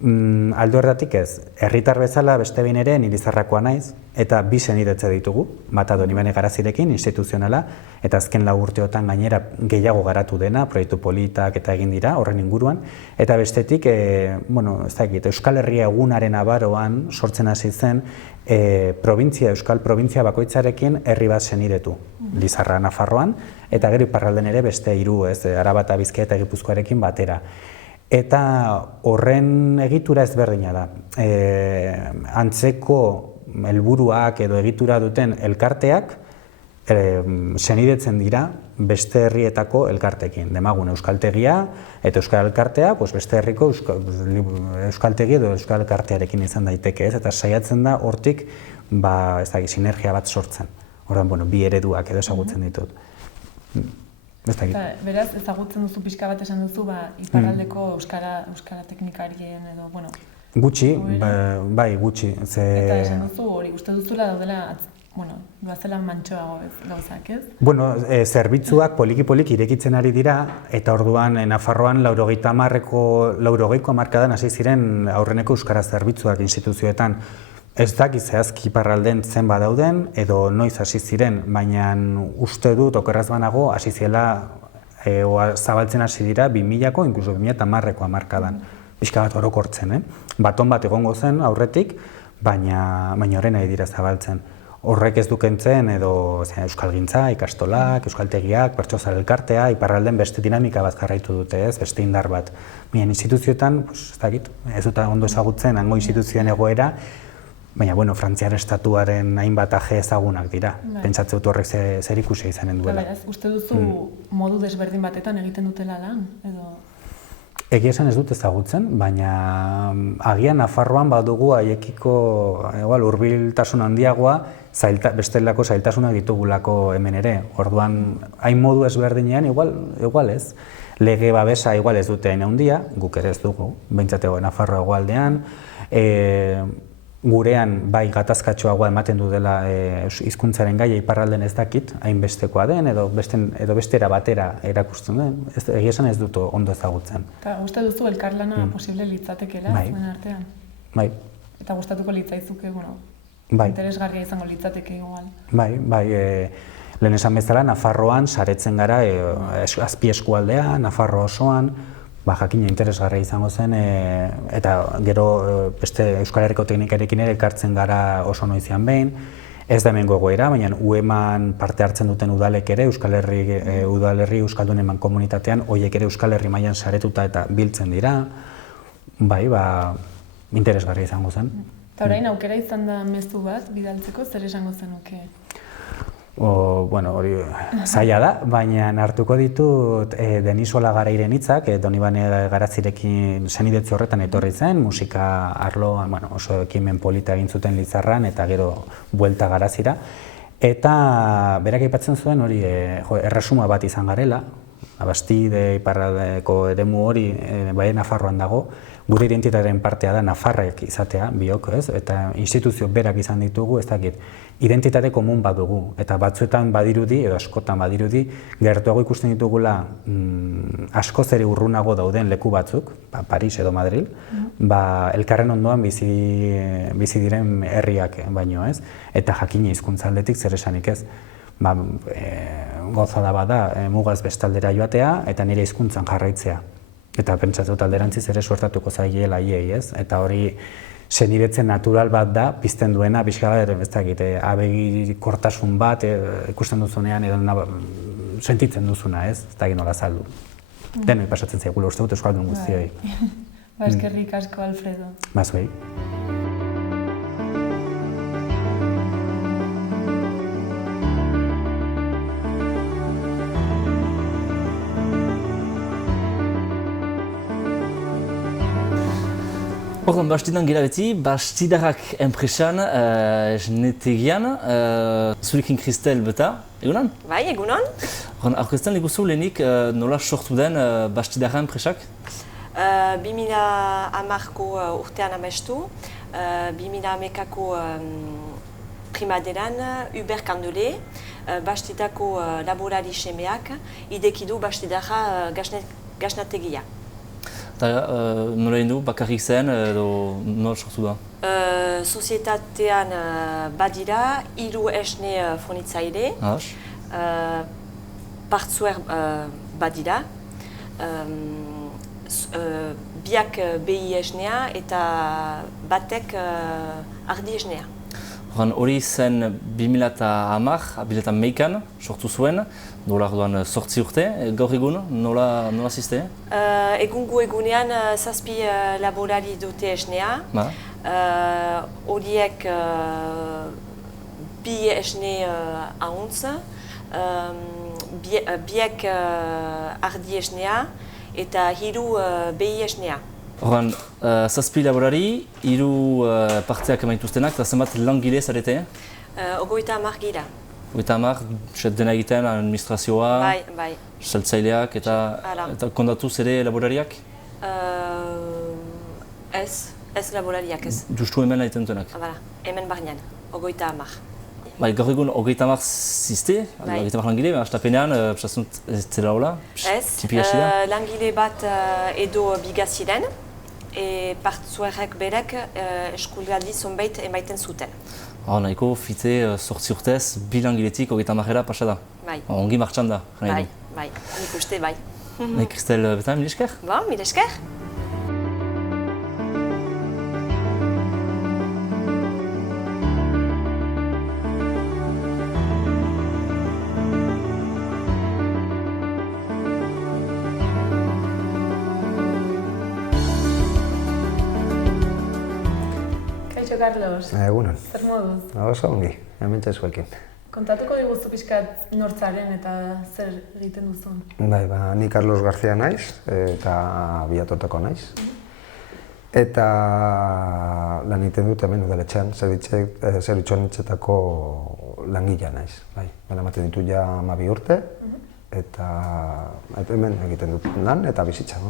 alde horretatik ez, herritar bezala beste behin ere Nilizarrakoa naiz, eta bi senidetze ditugu, bata Donibane Garazirekin, instituzionala, eta azken 4 urteotan gainera gehiago garatu dena, proiektu politak eta egin dira, horren inguruan, eta bestetik, Euskal Herria egunaren abaroan sortzen hasi zen, Euskal Probintzia bakoitzarekin herri bat senidetu, Lizarra Nafarroan, eta gero iparralden ere beste 3, Araba eta Bizkaia eta Gipuzkoarekin batera. Eta horren egitura ezberdina da. Antzeko helburuak edo egitura duten elkarteak senidetzen dira beste herrietako elkartekin. Demagun euskaltegia eta euskal elkartea, beste herriko euskaltegi edo euskal elkartearekin izan daiteke, ez? Eta saiatzen da hortik sinergia bat sortzen. Orduan, bi ereduak edo ezagutzen ditut. Beraz, ezagutzen duzu pixka bat esan duzu, iparraldeko euskara teknikarien edo, Gutxi, bai, gutxi. Eta esan duzu hori, uste duzula daudela, doazela mantxoago gauzak, ez? Zerbitzuak poliki irekitzen ari dira, eta orduan Nafarroan 80ko hamarkadan hasi ziren aurreneko euskara zerbitzuak instituzioetan. Ez dakit zehazki iparralden zenbat dauden, edo noiz hasi ziren, baina uste dut, okerraz banago, hasi ziela zabaltzen hasi dira 2000ko, inkluso 2010ko hamarkadan. Pixka bat orokortzen, baton bat egongo zen aurretik, baina horren nahi dira zabaltzen. Horrek ez dukentzen edo euskalgintza, ikastolak, euskaltegiak, pertsozal elkartea, iparralden beste dinamika bat jarraitu dute, beste indar bat. Baina instituzioetan, ez dakit, ez dut ondo ezagutzen hango instituzioen egoera, baina, Frantziar estatuaren hainbat aje ezagunak dira. Pentsatze dut horrek zer ikusia izanen duela. Uste duzu modu desberdin batetan egiten dutela lan, edo? Egia esan ez dut ezagutzen, baina agian Nafarroan badugu haiekiko hurbiltasun handiagoa, bestelako zailtasunak ditugulako hemen ere. Orduan, hain modu ezberdinean, igual ez. Lege babesa igual ez dute hain handia, guk ere ez dugu, behintzatego Nafarroa hegoaldean. Gurean bai gatazkatxoagoa ematen du dela hizkuntzaren gaia iparralden ez dakit, hainbestekoa den edo bestera batera erakusten den, egia esan ez dut ondo ezagutzen. Eta uste duzu elkarlana posible litzatekeela zuen artean? Bai. Eta gustatuko litzaizuke, interesgarria izango litzateke igual? Bai, lehen esan bezala Nafarroan saretzen gara azpi eskualdea, Nafarro osoan, jakina interesgarria izango zen, eta gero beste Euskal Herriko teknikarekin ere elkartzen gara oso noizean behin. Ez da hemengo egoera, baina UEMan parte hartzen duten udalek ere, udalerri Euskaldunen mankomunitatean, horiek ere Euskal Herri mailan saretuta eta biltzen dira. Bai, interesgarria izango zen. Eta orain aukera izan da mezu bat bidaltzeko, zer esango zenuke? Hori zaila da, baina hartuko ditut Denisola Garairen hitzak, Donibane Garazirekin senidetze horretan etorri zen, musika arloan oso ekimen polita egin zuten Lizarran eta gero buelta Garazira. Eta berak aipatzen zuen hori erresuma bat izan garela, Bastide iparraldeko eremu hori bai Nafarroan dago, gure identitatearen partea da Nafarrek izatea, biok, ez? Eta instituzio berak izan ditugu, ez dakit, identitate komun bat dugu, eta batzuetan badirudi, edo askotan badirudi, gertuago ikusten ditugula askoz ere urrunago dauden leku batzuk, Paris edo Madril, elkarren ondoan bizi diren herriak baino, ez? Eta jakina hizkuntza aldetik zer esanik ez. Gozada bada mugaz bestaldera joatea eta nire hizkuntzan jarraitzea. Eta pentsatut alderantziz ere suertatuko zaiela haiei, ez? Eta hori senidetzen natural bat da, pizten duena, pixka bat, ez dakit, abegikortasun bat ikusten duzunean edo sentitzen duzuna, ez? Ez dakit nola azaldu. Denoi pasatzen zaigula uste dut euskaldun guztioi. Eskerrik asko, Alfredo. Zuei. Orduan, Bastidan gira beti, Bastidarrak enpresan, esnetegian, zurekin Kristel beta, egunan? Bai, egunon. Orduan, aurkezten liguzu lehenik nola sortu den Bastidarra enpresak? 2010ko urtean amestu, 2011ko primaderan Hubert Kandele, Bastidako laborari semeak, idekidu Bastidarra gasnategia. Eta nola egin du, bakarrik zen edo nola sortu da? Sozietatean badira, 3 esne fornitzaile, partzuer badira, biak behi esnea eta batek ardi esnea. Hori zen 2010, 2011an sortu zuen, nola orduan 8 urte, gaur egun nola zizte? Egungo egunean 7 laborari dute esnea. Horiek 2 esne ahuntz, biek ardi esnea eta 3 behi esnea. Horren, 7 laborari, 3 parteak emaituztenak, eta zenbat langile zarete? 30 gira. 30, dena egiten, administrazioa, bai. saltzaileak eta kondatuz ere laborariak? Ez laborariak ez. Justu hemen egiten dutenak? Hemen barnean, 30. Gaur egun 30 zizte, 30 langile, astapenean, ez zela hola? Ez, langile bat edo bigaziren, partzuerrek berek eskulaldi zonbait emaiten zuten. Nahiko fite 8 urtez, 2 langiletik 30 pasa da. Bai. Ongi martxan da. Bai, nik uste bai. Kristel, beta, mil esker? Mil esker. Carlos. Egunon. Zer moduz? Oso ongi, hementxe zuekin. Kontatuko diguzu pixkat nortzaren eta zer egiten duzun? Ni Carlos García naiz eta Biatotako naiz. Eta lan egiten dut hemen udaletxean, zerbitzuanetxetako langilea naiz. Bala ematen ditu ja 12 urte eta hemen egiten dut lan eta bizitza.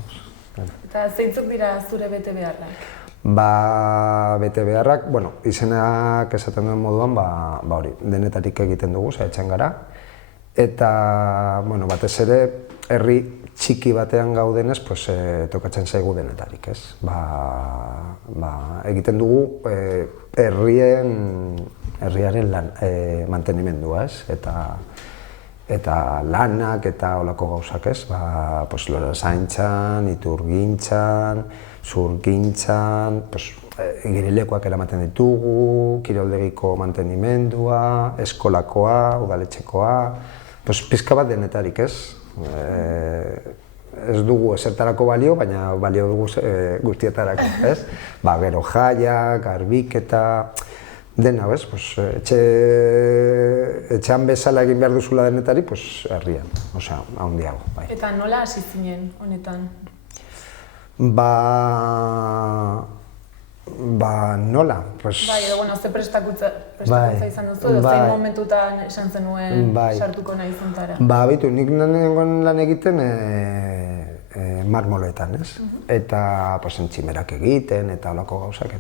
Eta zeintzuk dira zure bete beharrak? Bete beharrak, izenak esaten duen moduan, hori, denetarik egiten dugu, etxean gara. Eta, batez ere, herri txiki batean gaudenez, tokatzen zaigu denetarik, ez? Egiten dugu herriaren mantenimendua, ez? Eta lanak eta holako gauzak, ez? Lorazaintzan, iturgintzan, zurgintzan, igerilekoak eramaten ditugu, kiroldegiko mantenimendua, eskolakoa, udaletxekoa, pizka bat denetarik, ez? Ez dugu ezertarako balio, baina balio dugu guztietarako, ez? Gero jaiak, garbiketa, dena, ez? Etxean bezala egin behar duzula denetari, herrian, handiago, bai. Eta nola hasi zinen honetan? Ba, nola? Pues... Bai, edo, bueno, ze prestakuntza izan duzu, edo zein momentutan esan zenuen sartuko nahi zuntara? Ba, bitu, nik nengoen lan egiten marmoletan, ez? Eta, pues, entzimerak egiten, eta holako gauzak,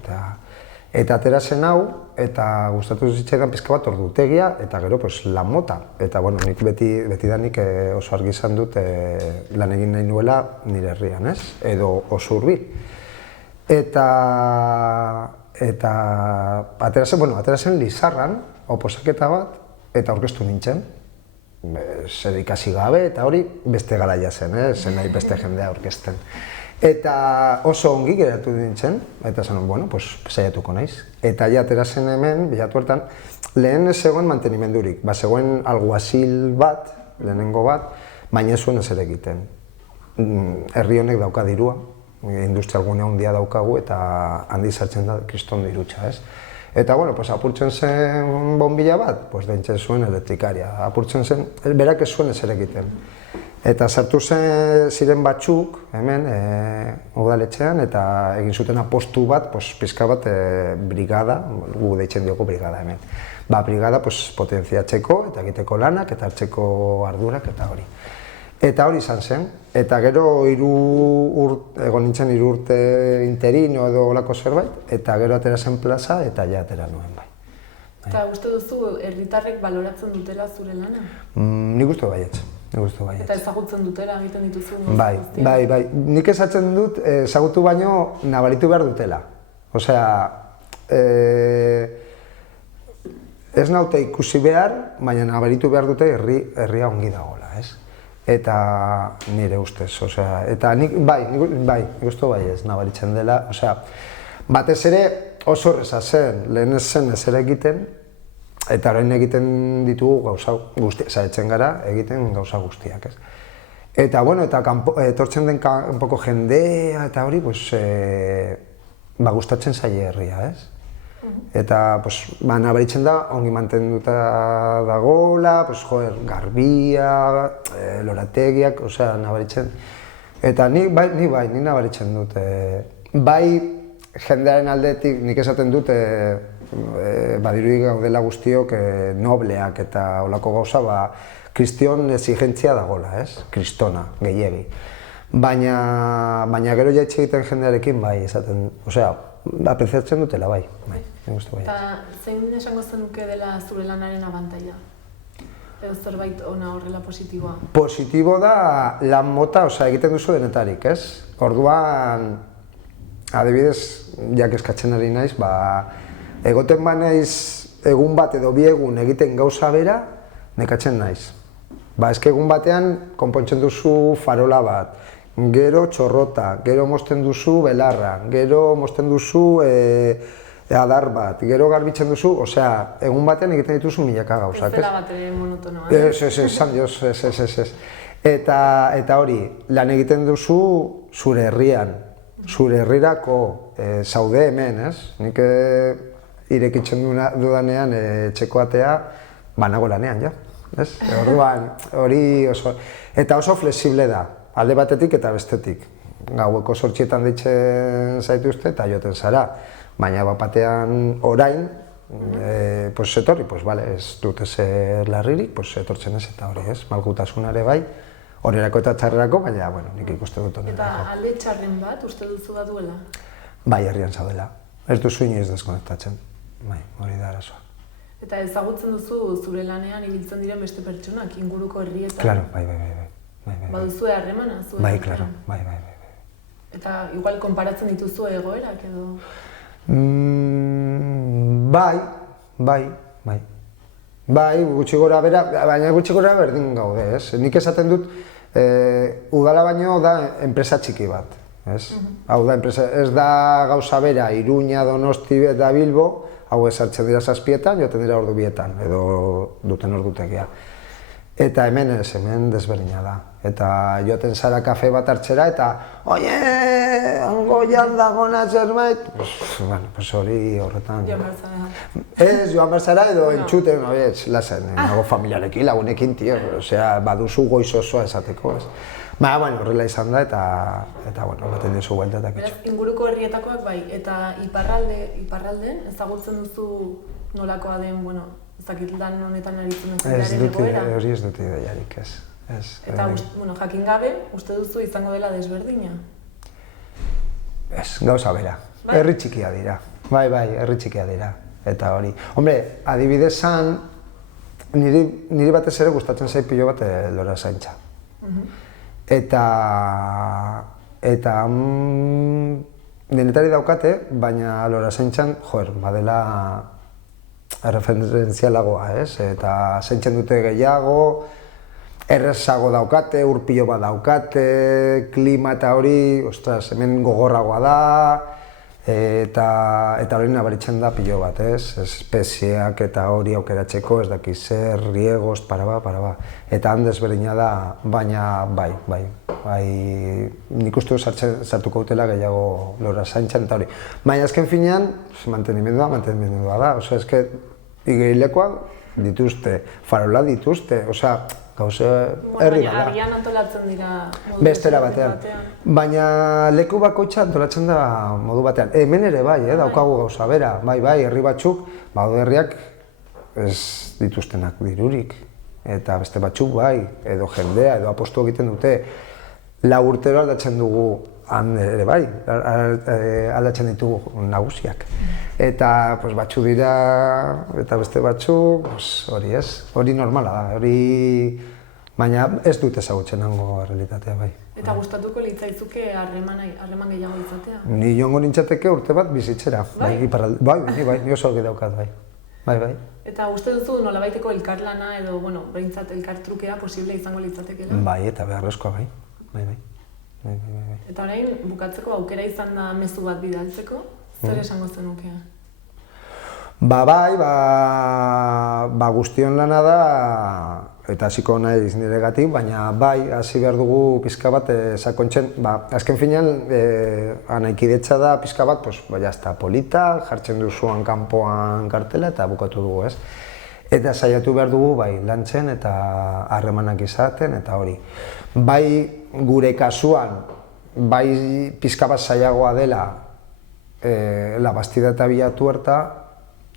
eta atera zen hau, eta gustatu zitzaidan pizka bat ordutegia, eta gero, pues, lan mota. Eta, bueno, nik betidanik oso argi izan dut lan egin nahi nuela nire herrian, ez? Edo oso hurbil. Eta atera zen Lizarran, oposaketa bat, eta aurkeztu nintzen. Zer ikasi gabe, eta hori beste garaia zen, zen nahi beste jendea aurkezten. Eta oso ongi geratu nintzen, eta zen, bueno, pues, saiatuko naiz. Eta ja atera zen hemen, bilatu hartan, lehen ez zegoen mantenimendurik. Ba, zegoen alguazil bat, lehenengo bat, baina ez zuen ezer egiten. Herri honek dauka dirua, industrialgune handia daukagu eta handi sartzen da kriston dirutza, ez? Eta, bueno, pues, apurtzen zen bombilla bat, pues, deitzen zuen elektrikaria. Apurtzen zen, berak ez zuen ezer egiten. Eta sartu ziren batzuk, hemen, udaletxean, eta egin zuten apostu bat, pues, pizka bat brigada, gu deitzen diogu brigada hemen. Ba, brigada, pues, potentziatzeko, eta egiteko lanak, eta hartzeko ardurak, eta hori. Eta hori izan zen, eta gero egon nintzen 3 urte interino edo olako zerbait, eta gero atera zen plaza, eta ja atera nuen bai. Eta uste duzu, herritarrek baloratzen dutela zure lana? Nik uste baietz. Eta ezagutzen dutela egiten dituzu? Bai. Nik esatzen dut, ezagutu baino nabaritu behar dutela. Osea, ez naute ikusi behar, baina nabaritu behar dute herria ongi dagoela, ez? Eta nire ustez, osea, eta nik uste baiez nabaritzen dela, osea, batez ere oso horreza zen, lehen ez zen ezer egiten, eta orain egiten ditugu gauza guztiak, zaretzen gara egiten gauza guztiak, ez? Eta, bueno, eta etortzen den kanpoko jendea eta hori, pues, gustatzen zaie herria, ez? Eta, pues, nabaritzen da, ongi mantenduta dagoela, pues, joder, garbia, lorategiak, osea, nabaritzen. Eta ni nabaritzen dut. Bai, jendearen aldetik, nik esaten dut, badirudi gaudela guztiok nobleak eta olako gauza, kriston exigentzia dagoela, ez? Kristona, gehiegi. Baina gero jaitxe egiten jendearekin, bai, esaten, osea, apreziatzen dutela, bai. Eta zein esango zenuke dela zure lanaren abantaila? Edo zerbait ona horrela positiboa? Positibo da lan mota, osea, egiten duzu denetarik, ez? Orduan, adibidez, jak eskatzen ari naiz, egoten banaiz egun bat edo 2 egun egiten gauza bera, nekatzen naiz. Eske egun batean konpontzen duzu farola bat, gero txorrota, gero mozten duzu belarra, gero mozten duzu adar bat, gero garbitzen duzu, osea, egun batean egiten dituzu milaka gauzak. Ez dela bat ere monotonoa. Ez. Eta hori, lan egiten duzu zure herrian, zure herrirako zaude hemen, ez? Nik irekitzen dudanean etxeko atea, nago lanean, ja. Orduan, hori oso... Eta oso flexible da, alde batetik eta bestetik. Gaueko 8etan deitzen zaituzte eta joten zara. Baina batean orain, etorri, ez dut ezer larririk, etortzen ez eta hori, ez? Malgutasunare bai, horrelako eta txarrerako, baina nik ikuste dut honen. Eta alde txarren bat uste duzu da duela? Bai, herrian zaudela. Ez duzu inoiz deskonektatzen. Bai, hori da arazoa. Eta ezagutzen duzu zure lanean ibiltzen diren beste pertsonak, inguruko herrietan? Claro, bai. Baduzu harremana? Bai, claro, bai. Eta igual konparatzen dituzu egoerak edo? Bai, gutxi gora bera, baina gutxi gora berdin gaude, ez? Nik esaten dut, udala baino da enpresa txiki bat, ez? Hau da, ez da gauza bera, Iruña, Donosti eta Bilbo, hau esartzen dira 7etan, joten dira ordu 2etan, edo duten ordutegia. Eta hemen ez, hemen desberdina da. Eta joten zara kafe bat hartzera eta oie, hango jaldagona zerbait, pues hori horretan... Joan Barzara. Ez, Joan Barzara edo entzuten, lasen, nago familiarekin, lagunekin, tio, osea, baduzu goiz osoa esateko, ez. Bueno, horrela izan da eta baten dizu buelta eta Beraz, inguruko herrietakoak bai, eta iparralden ezagutzen duzu nolakoa den, ez dakit lan honetan aritzen den jendearen egoera? Hori ez dut ideiarik, ez. Eta, jakin gabe, uste duzu izango dela desberdina? Ez, gauza bera. Herri txikia dira. Bai, herri txikia dira. Eta hori. Hombre, adibidez zan, niri batez ere gustatzen zait pilo bat lorazaintza. Eta denetari daukate, baina lorazaintzan, badela referentzialagoa, ez? Eta zaintzen dute gehiago, errezago daukate, urpilo bat daukate, klima eta hori, ostras, hemen gogorragoa da, eta hori nabaritzen da pilo bat, ez? Espezieak eta hori aukeratzeko, ez dakiz zer, riegos, paraba. Eta han desberdina da, baina bai, nik uste sartuko dutela gehiago lorazaintzan eta hori. Baina azken finean, mantenimendua da, oza, eske igerilekoak dituzte, farola dituzte, oza, gauze herri bada. Baina agian antolatzen dira bestera batean. Baina leku bakoitza antolatzen da modu batean. Hemen ere bai, daukagu gauza bera, bai, herri batzuk, baude herriak ez dituztenak dirurik. Eta beste batzuk bai, edo jendea, edo apostu egiten dute. 4 urtero aldatzen dugu han ere bai, aldatzen ditugu nagusiak. Eta batzuk dira, eta beste batzuk, hori ez, hori normala da, baina ez dut ezagutzen hango realitatea bai. Eta gustatuko litzaizuke harreman gehiago izatea? Ni joango nintzateke urte bat bizitzera. Bai, ni oso argi daukat bai. Bai. Eta uste duzu nolabaiteko elkarlana edo, behintzat elkartrukea posible izango litzatekeela? Bai, eta beharrezkoa bai. Bai. Eta orain, bukatzeko aukera izan da mezu bat bidaltzeko, zer esango zenuke? Guztion lana da, eta hasiko naiz niregatik, baina bai, hasi behar dugu pixka bat sakontzen, azken finean, anaikidetza da pixka bat, jazta polita, jartzen duzuan kanpoan kartela eta bukatu dugu, ez? Eta saiatu behar dugu, lantzen eta harremanak izaten eta hori. Bai, gure kasuan, bai pixka bat zailagoa dela labastida eta bilatu harta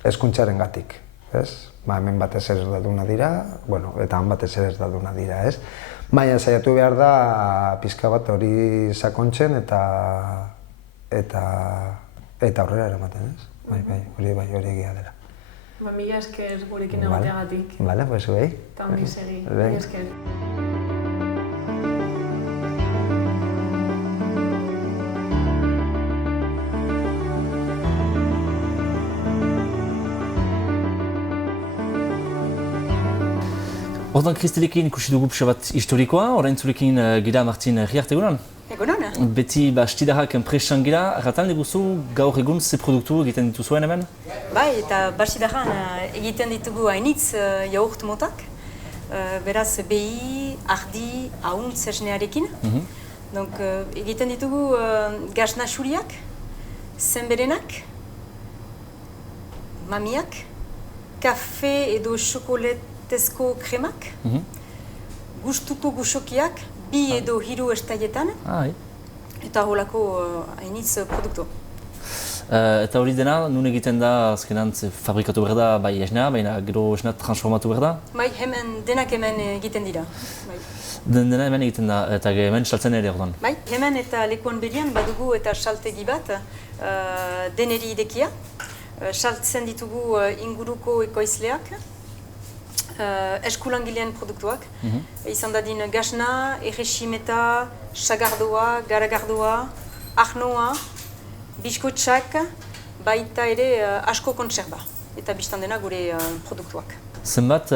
hezkuntzaren gatik, ez? Hemen batez ere erdalduna dira, eta han batez ere erdalduna dira, ez? Baina saiatu behar da pixka bat hori sakontzen eta aurrera eramaten, ez? Hori egia dela. Mila esker gurekin egoteagatik. Bale, pues zuei. Eta ongi segi, mila esker. Ordan Kristelekin ikusi dugu pixka bat historikoa, orain zurekin gira Martin Riarte egunon? Egunon. Beti stidarrak presan gira, erratan diguzu gaur egun ze produktu egiten dituzuen hemen? Bai, eta stidarran egiten ditugu hainitz jaurt motak, beraz behi, ardi, ahuntz esnearekin. Donc egiten ditugu gazna xuriak, zenberenak, mamiak, kafe edo xokoletezko kremak, gustuko guxokiak, bi edo hiru estaietan, eta holako hainitz produktu. Eta hori dena, nun egiten da, azkenan fabrikatu behar da, bai esnea, baina gero esnea transformatu behar da? Bai, denak hemen egiten dira. Dena hemen egiten da, eta hemen saltzen ere ordan? Bai, hemen eta lekuan berian badugu eta saltegi bat, deneri idekia. Saltzen ditugu inguruko ekoizleak, eskulangilean produktuak. Izan dadin gazna, erresimeta, sagardoa, garagardoa, ahnoa, biskotxak, baita ere asko kontserba. Eta biztan dena gure produktuak. Zenbat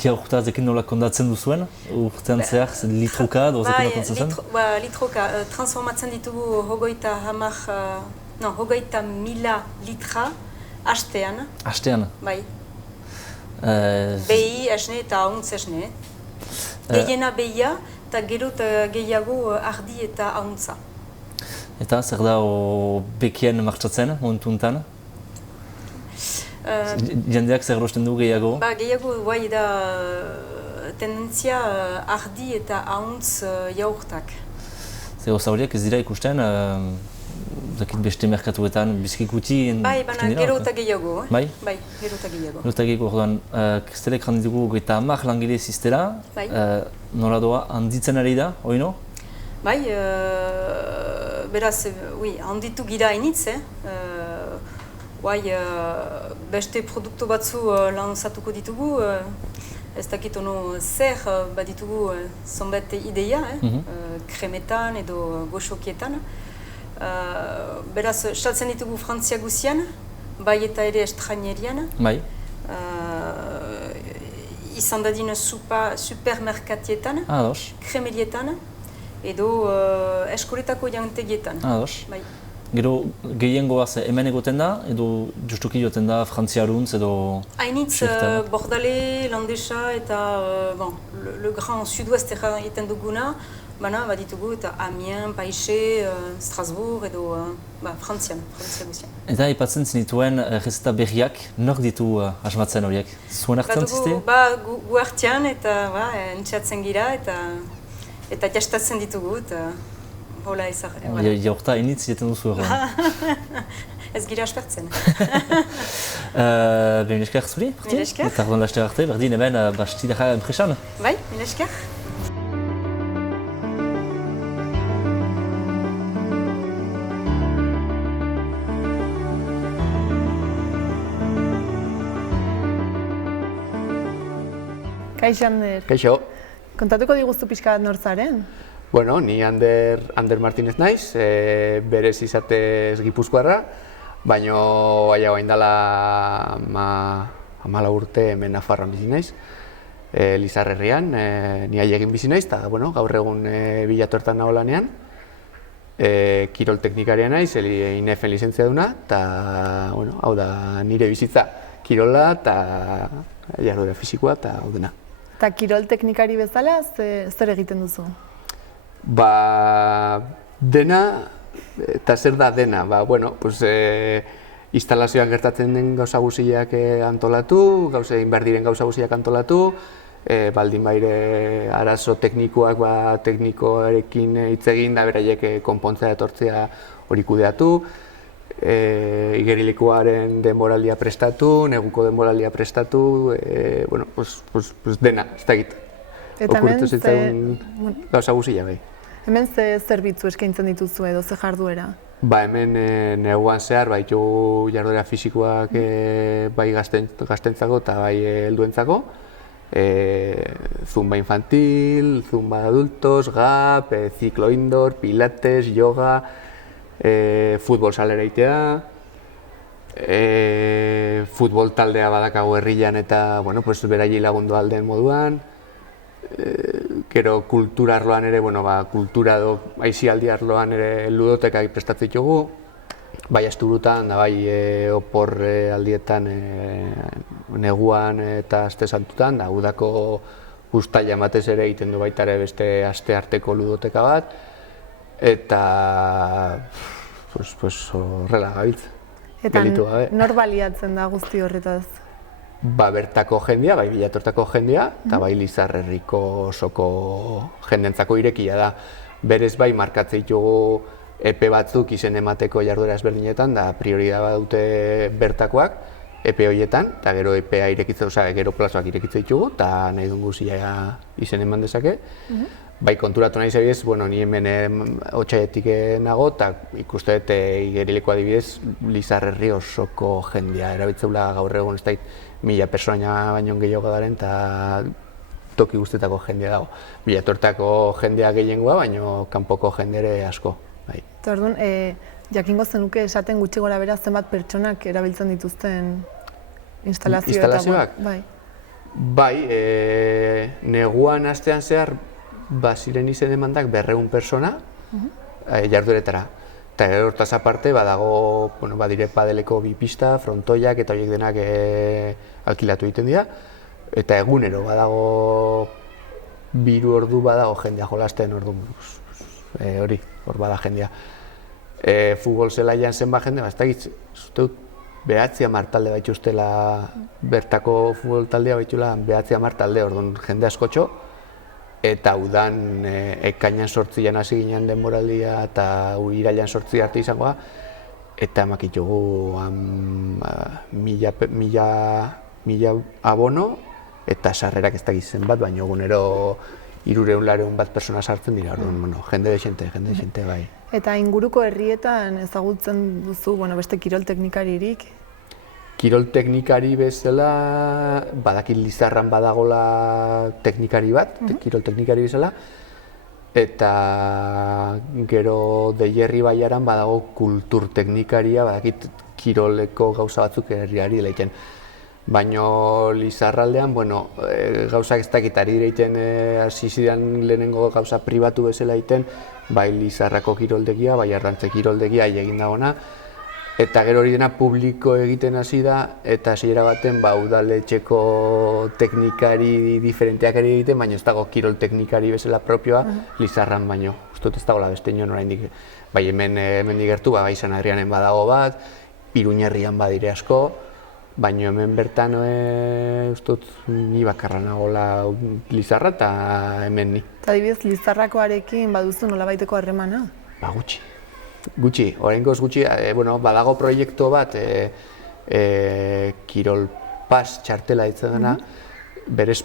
jaurtazekin nola kondatzen duzuen? Urtean zehar, litroka, dozekin kondatzen zen? Bai, litroka. Transformatzen ditugu hogeita 1000 litra hastean. Hastean? Bai. Behi, esne eta ahuntz esne. Gehiena behia eta gero gehiago ardi eta ahuntza. Eta zer da bekien martxatzen, momentu honetan? Jendeak zer rosten du gehiago? Gehiago bai da tendentzia ardi eta ahuntz jaurtak. Ze gauza horiek ez dira ikusten, dakit beste merkatuetan biziki guti... Bai, baina gero eta gehiago, Bai? Bai, gero eta gehiago. Gero eta gehiago, orduan, Kristelek handitugu eta 10 langile ziztela, nola doa handitzen ari da, oino? Bai, beraz, handitu gira hainitz, beste produktu batzu lanzatuko ditugu, ez dakit ono zer baditugu zonbait ideia, kremetan edo goxokietan. Beraz, saltzen ditugu Frantzia guzian, bai eta ere estrainerian. Bai. Izan dadin supermerkatietan, kremerietan, edo eskoletako jantegietan. Bai. Gero gehiengoa hemen egoten da, edo justuki joten da Frantziaruntz edo... Hainitz, Bordale, Landesa eta le Grand Sud-Ouest egiten duguna, baina baditugu eta Amiens, Paixe, Strasbourg edo Frantzia guzian. Eta aipatzen zinituen rezeta berriak, nork ditu asmatzen horiek? Zuen hartzen ziste? Gu hartian eta entxeatzen gira eta jastatzen ditugu. Hola ezar. Jaurta hainitz jeten duzu erroan. Ez gira aspertzen. Mil esker zuri, Mil esker. Eta arduan laster arte, berdin hemen bastidara enpresan. Bai, mil esker. Kaixo, Ander. Kaixo. Kontatuko diguztu pixka bat nortzaren? Bueno, ni Ander Martinez naiz, berez izatez Gipuzkoarra, baina hain dela 14 urte hemen Nafarroan bizi naiz, Lizarrerrian, ni aiegin bizi naiz, eta gaur egun Bilatuertan nago lanean, kirol teknikaria naiz, INEF-en lizentziaduna, eta hau da nire bizitza kirola eta jarduera fisikoa eta hau dena. Eta kirol teknikari bezala, zer egiten duzu? Dena, eta zer da dena, instalazioan gertatzen den gauza guziak antolatu, egin behar diren gauza guziak antolatu, baldin baire arazo teknikoak teknikoarekin hitz egin da beraiek konpontzea etortzea hori kudeatu, igerilekuaren denboraldia prestatu, neguko denboraldia prestatu, dena, ez da egit. Okurritu zitzen gauza guzia bai. Hemen ze zerbitzu eskaintzen dituzu edo ze jarduera? Hemen neguan zehar baitu jarduera fisikoak bai gaztentzako eta bai helduentzako. Zumba infantil, zumba de adultos, gap, ciclo indoor, pilates, yoga, futbol salera itea, futbol taldea badakago herrian eta beraiei lagundu alden moduan. Gero kultura arloan ere, kultura edo aisialdi arloan ere ludotekak prestatzen ditugu, bai asturutan, da bai opor aldietan neguan eta aste santutan, da udako uztaila batez ere egiten du baita ere beste aste arteko ludoteka bat, eta horrela gabiltz. Eta nor baliatzen da guzti horretaz? Bertako jendea, bai Bilatuertako jendea, eta bai Lizarrerriko osoko jendentzako irekia da. Berez bai markatzen ditugu epe batzuk izen emateko jarduera ezberdinetan, da prioridadea dute bertakoak epe horietan, eta gero epea irekitzen, gero plazoak irekitzen ditugu, eta nahi duen guzia izen eman dezake. Bai konturatu nahi zabidez, ni hemen Otsaietik nago, eta ikuste dut Igerileko adibidez Lizarrerri osoko jendea erabiltzeula gaur egun ez da 1000 pertsona baino gehiago garen eta toki guztetako jendea dago. Bilatuertako jendea gehiengoa, baino kanpoko jende ere asko. Eta orduan, jakingo zenuke esaten gutxi gora bera zenbat pertsonak erabiltzen dituzten instalazioak? Bai, neguan astean zehar ziren izen emandak 200 pertsona jardueretara. Eta hortaz aparte badago, badire padeleko 2 pista, frontoiak eta horiek denak alkilatu egiten dira. Eta egunero badago 2 ordu badago jendea jolasten orduan. Hor bada jendea. Futbol zelaian zenbat jende, ez dakit, 9-10 talde baituztela, bertako futbol taldea baitula 9-10 talde, orduan jende askotxo, eta udan ekainan 8 hasi ginen denboraldia eta irailan 8 arte izangoa, eta emakitugu 1000 abono eta sarrerak ez dakiz zenbat, baina egunero 300-400 bat persona sartzen dira, orduan, jende desente, bai. Eta inguruko herrietan ezagutzen duzu, beste kirol teknikaririk? Kirol teknikari bezala, badakit Lizarran badagola teknikari bat, kirol teknikari bezala, eta gero Deierri Baiaran badago kultur teknikaria, badakit kiroleko gauza batzuk herriari delaiten. Baina Lizarraldean, gauzak ez dakit ari direiten hasi ziren lehenengo gauza pribatu bezala egiten, bai Lizarrako kiroldegia, bai Arrantze kiroldegia egin dagona, eta gero hori dena publiko egiten hasi da, eta hasiera baten udaletxeko teknikari diferenteak ari egiten, baina ez dago kirol teknikari bezala propioa Lizarran baino. Uztut ez dagoela beste inon oraindik, bai hemen digertu, bai San Adrianen badago bat, Iruñerrian badire asko, baina hemen bertan ustut ni bakarra nagoela Lizarra eta hemen ni. Eta adibidez, Lizarrakoarekin baduzu nolabaiteko harremana? Gutxi, oraingoz gutxi, badago proiektu bat, Kirol Pas txartela ditzen dena, berez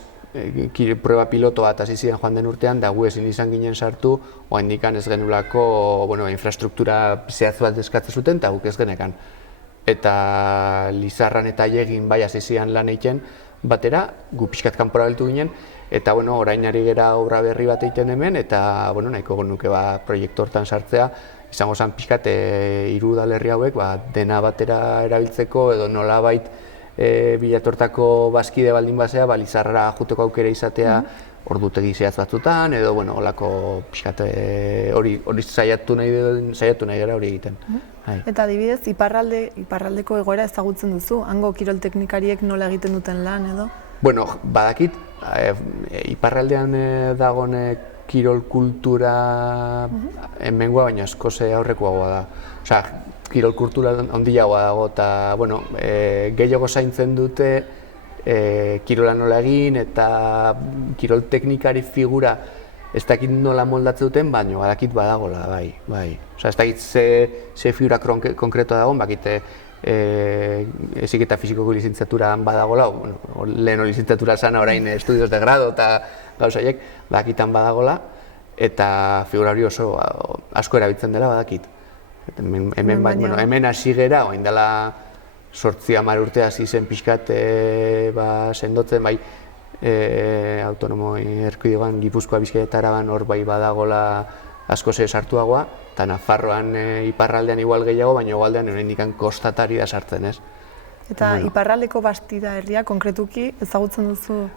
proba piloto bat hasi ziren joan den urtean, da gu ezin izan ginen sartu, oraindik ez genulako infrastruktura zehatz bat eskatzen zuten, eta guk ez genekan. Eta Lizarran eta Aiegin bai hasi ziren lan egiten batera, gu pixkat kanpora beltu ginen, eta orain ari gera obra berri bat egiten hemen, eta nahiko genuke proiektu hortan sartzea, izango zen pixkat 3 udalerri hauek dena batera erabiltzeko, edo nolabait Bilatortako bazkide baldin bazea, Lizarrara juteko aukera izatea ordutegi zehatz batzutan, edo holako pixkat hori saiatu nahi gara hori egiten. Eta adibidez, iparraldeko egoera ezagutzen duzu, hango kirol teknikariek nola egiten duten lan edo? Badakit, iparraldean dagoen kirol kultura hemengoa, baina askoz aurrekoagoa da. Osea, kirol kultura handiagoa dago, eta gehiago zaintzen dute kirola nola egin, eta kirol teknikari figura ez dakit nola moldatzen duten, baina badakit badagola, bai. Osea, ez dakit ze figura konkretoa dagoen, bakit heziketa fisikoko lizenziaturan badagola, lehen lizenziatura zana orain estudios de grado eta gauzaiek, badakitan badagola, eta figura hori oso asko erabiltzen dela badakit. Hemen hasi gera, orain dela 8-10 urte hasi zen pixkat sendotzen, bai autonomo erkidegoan Gipuzkoa, Bizkaia eta Araban hor bai badagola asko sartuagoa, eta Nafarroan iparraldean igual gehiago, baina igualdean oraindik kostatari da sartzen, ez? Eta iparraldeko Bastida herria konkretuki ezagutzen duzu?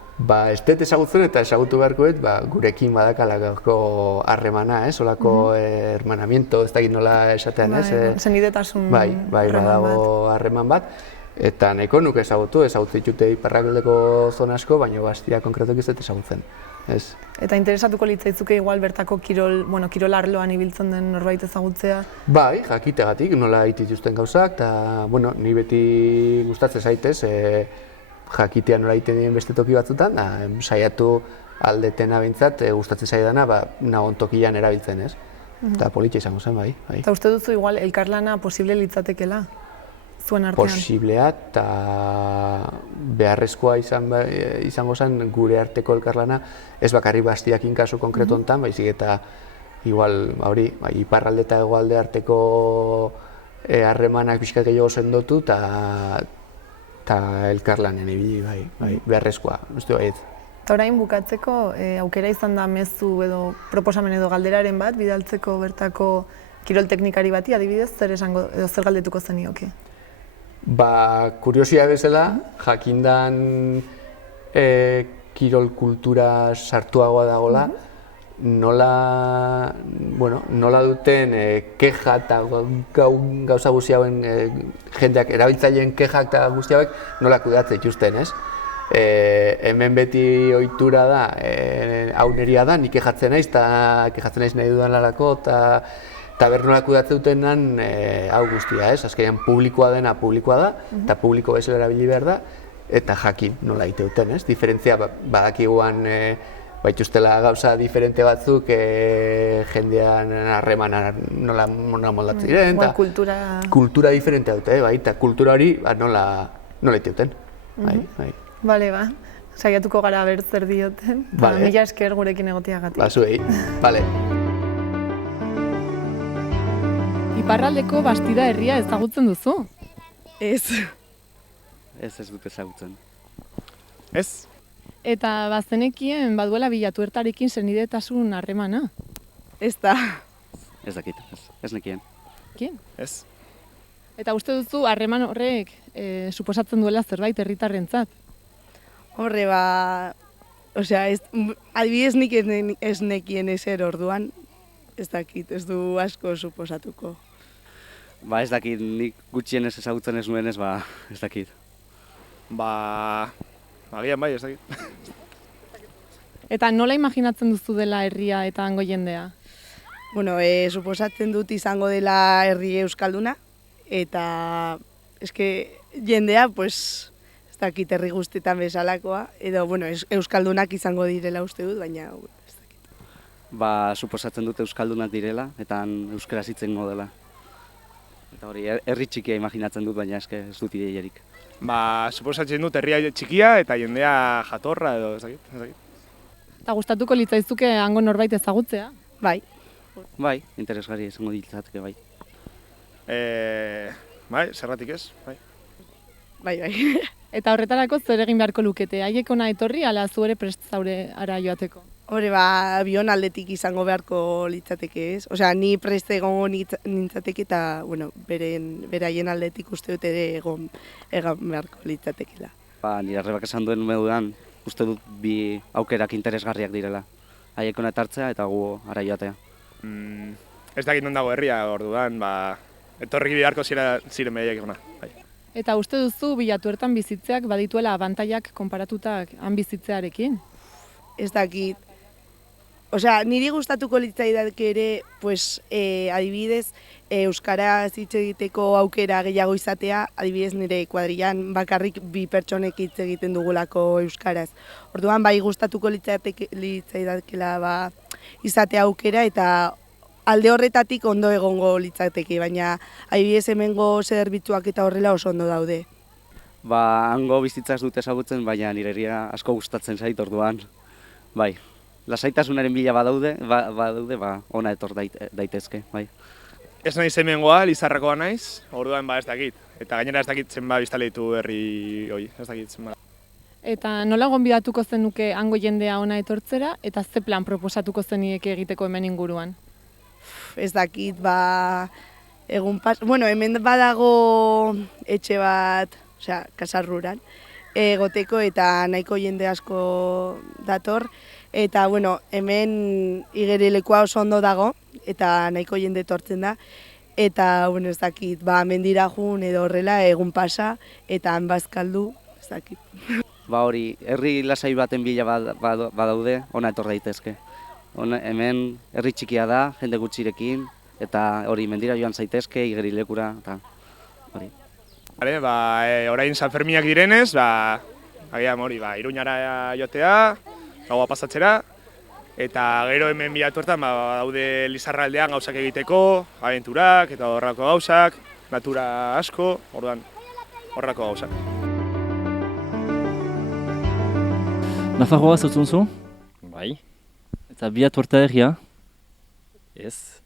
Ez dut ezagutzen eta ezagutu beharkoet gurekin badakalako harremana, olako hermanamiento, ez dakit nola esatean, ez? Senidetasun harreman bat. Bai, badago harreman bat. Eta nahiko nuke ezagutzen ditute iparraldeko zona asko, baina Bastida konkretuki ez dut ezagutzen. Eta interesatuko litzaitzuke igual bertako kirol arloan ibiltzen den norbait ezagutzea? Bai, jakitegatik, nola dituzten gauzak, eta ni beti gustatzen zaitez, jakitea nola egiten diren beste toki batzutan, saiatu aldetena behintzat, gustatzen zaidana, nagon tokian erabiltzen, ez? Eta politxe izango zen, bai. Eta uste duzu igual elkarlana posible litzatekela? Zuen artean? Posiblea eta beharrezkoa izango zen gure arteko elkarlana, ez bakarri Bastiakin kasu konkretu honetan, baizik eta igual, iparralde eta hegoalde arteko harremanak pixkat gehiago sendotu eta elkarlanen ibili, bai, beharrezkoa, uste baiet. Eta orain bukatzeko, aukera izan da mezu edo proposamen edo galderaren bat, bidaltzeko bertako kirol teknikari bati, adibidez, zer galdetuko zenioke? Kuriosia bezala, jakindan kirol kultura sartuagoa dagoela, nola duten keja eta gauza guzti hauen jendeak erabiltzaileen kejak eta guzti hauek nola kudeatzen dituzten, ez? Hemen beti ohitura da, hau neria da, nik kejatzen naiz nahi dudan lalako, eta tabernoak kudatzeutenan hau guztia, ez? Azkenean publikoa dena publikoa da, eta publiko bezala erabili behar da, eta jakin nola egiteuten, ez? Diferentzia badakiguan baituztela gauza diferente batzuk jendean harremana nola moldatzen diren, eta kultura diferente dute, bai, eta kultura hori nola egiteuten. Bale, saiatuko gara zer dioten, eta mila esker gurekin egotiagatik. Zuei, bale. Iparraldeko Bastida herria ezagutzen duzu? Ez. Ez dut ezagutzen. Ez? Eta bazenekien baduela Bilatuertarekin senidetasun harremana? Ez da. Ez dakit, ez nekien. Kien? Ez. Eta uste duzu harreman horrek suposatzen duela zerbait herritarrentzat? Horre, adibidez nik ez nekien ezer orduan, ez dakit, ez du asko suposatuko. Ez dakit, nik gutxienez ezagutzen ez nuenez, ez dakit. Agian bai, ez dakit. Eta nola imaginatzen duzu dela herria eta hango jendea? Bueno, suposatzen dut izango dela herri euskalduna, eta jendea, ez dakit herri guztietan bezalakoa, edo, euskaldunak izango direla uste dut, baina ez dakit. Suposatzen dut euskaldunak direla, eta euskaraz hitzengo dela. Eta hori, herri txikia imaginatzen dut, baina ez dut ideiarik. Suposatzen dut herria txikia eta jendea jatorra edo ez dakit. Eta gustatuko litzaizuke hango norbait ezagutzea? Bai, interesgarri izango ditzateke, bai. Zergatik ez, bai. Bai. Eta horretarako zer egin beharko lukete? Haiek ona etorri, ala zu ere prest zaude ara joateko? Hore, abion aldetik izango beharko litzateke ez. Ni prest egongo nintzateke eta, beraien aldetik uste dut ere egon beharko litzatekela. Nire arrebak esan duen moduan, uste dut bi aukerak interesgarriak direla. Haiek ona etartzea eta gu ara joatea. Ez dakit non dago herria orduan, etorri beharko ziren behaiek ona. Eta uste duzu Bilatuertan bizitzeak badituela abantaiak konparatutak han bizitzearekin? Ez dakit. Niri gustatuko litzaidake ere, adibidez, euskaraz hitz egiteko aukera gehiago izatea, adibidez nire kuadrillan bakarrik bi pertsonek hitz egiten dugulako euskaraz. Orduan bai gustatuko litzaidakela izatea aukera eta alde horretatik ondo egongo litzateke, baina adibidez hemengo zerbitzuak eta horrela oso ondo daude. Hango bizitzaz dut ezagutzen, baina nire herria asko gustatzen zait orduan. Bai, lasaitasunaren bila badaude, ona etor daitezke, bai. Ez naiz hemengoa, Lizarrakoa naiz, orduan ez dakit. Eta gainera ez dakit zenba biztanle ditu herri hori, ez dakit zenba. Eta nola gonbidatuko zenuke hango jendea ona etortzera, eta ze plan proposatuko zenieke egiteko hemen inguruan? Ez dakit, hemen badago etxe bat, casa rural, egoteko eta nahiko jende asko dator. Eta, hemen igerilekua oso ondo dago, eta nahiko jende etortzen da. Eta, ez dakit, mendira jun edo horrela egun pasa, eta han bazkaldu, ez dakit. Hori, herri lasai baten bila badaude, ona etor daitezke. Hemen herri txikia da, jende gutxirekin, eta hori mendira joan zaitezke, igerilekura, eta hori. Orain San Ferminak direnez, agian hori, Iruñara joatea, gaua pasatzera, eta gero hemen Bilatuertan daude Lizarraldean gauzak egiteko, abenturak eta horrako gauzak, natura asko, orduan horrako gauzak. Nafarroa zautzen zu? Bai. Eta Bilatuerta herria? Ez.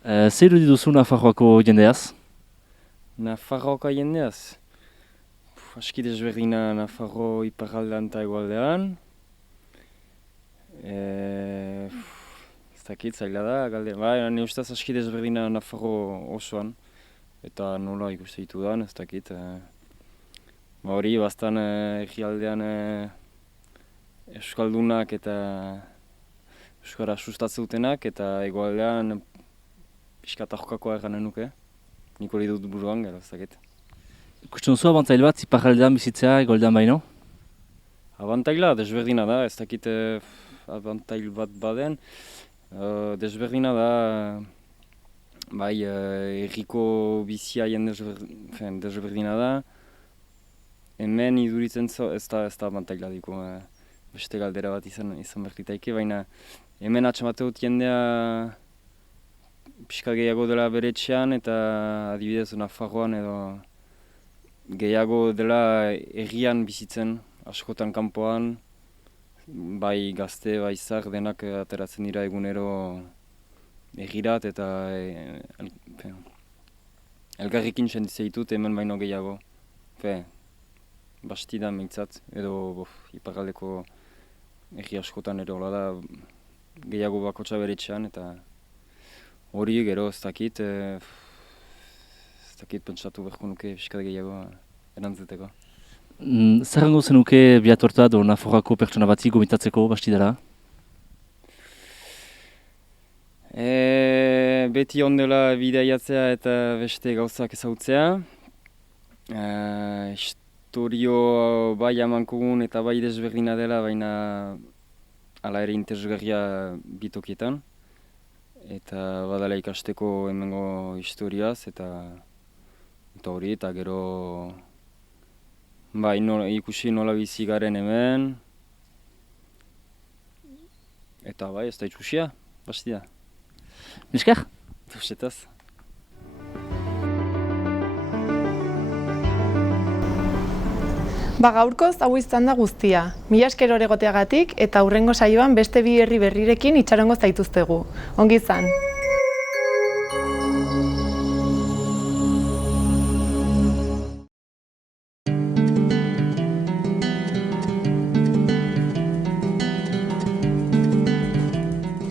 Zer irudi duzu Nafarroako jendeaz? Nafarroako jendeaz? Aski desberdina Nafarro iparraldean eta hegoaldean. Ez dakit zaila da, galde. Ni ustez aski desberdina Nafarro osoan. Eta nola ikuste ditudan, ez dakit. Hori, bastan egialdean euskaldunak eta euskara sustatzen dutenak, eta hegoaldean pixkat ahokakoa eganen nuke. Nik hori dut buruan, gero, ez dakit. Ikusten duzu abantail bat, iparraldean bizitzea, hegoaldean baino? Abantaila desberdina da, ez dakit abantail bat baden. Desberdina da, bai, erriko biziaien desberdina da. Hemen iduritzen ez da bantailadiko, beste galdera bat izan berritaike, baina hemen atxamate dut jendea pixka gehiago dela bere etxean eta adibidez Nafarroan edo gehiago dela herrian bizitzen, askotan kanpoan, bai gazte, bai zar denak ateratzen dira egunero herrirat eta elgarrekin sentitzen ditut hemen baino gehiago. Basti da meintzat, edo iparraldeko herri askotan ere hola da gehiago bakotsa bere etxean eta hori gero ez dakit pentsatu beharko nuke pixkat gehiago erantzuteko. Zer hango zenuke Biatorta edo Nafarroako pertsona batzi gomitatzeko basti dela? Beti ondela bidaiatzea eta beste gauzak ezagutzea. Historio bai amankogun eta bai desberdina dela, baina hala ere interesgarria bitokietan. Eta badala ikasteko hemengo historiaz eta hori eta gero bai ikusi nola bizi garen hemen. Eta bai ez da itxusia, basti da. Esker? Tusetaz. Gaurkoz hau izan da guztia. Mila esker egoteagatik eta hurrengo saioan beste bi herri berrirekin itxarongo zaituztegu. Ongi izan!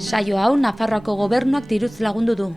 Saio hau Nafarroako Gobernuak diruz lagundu du.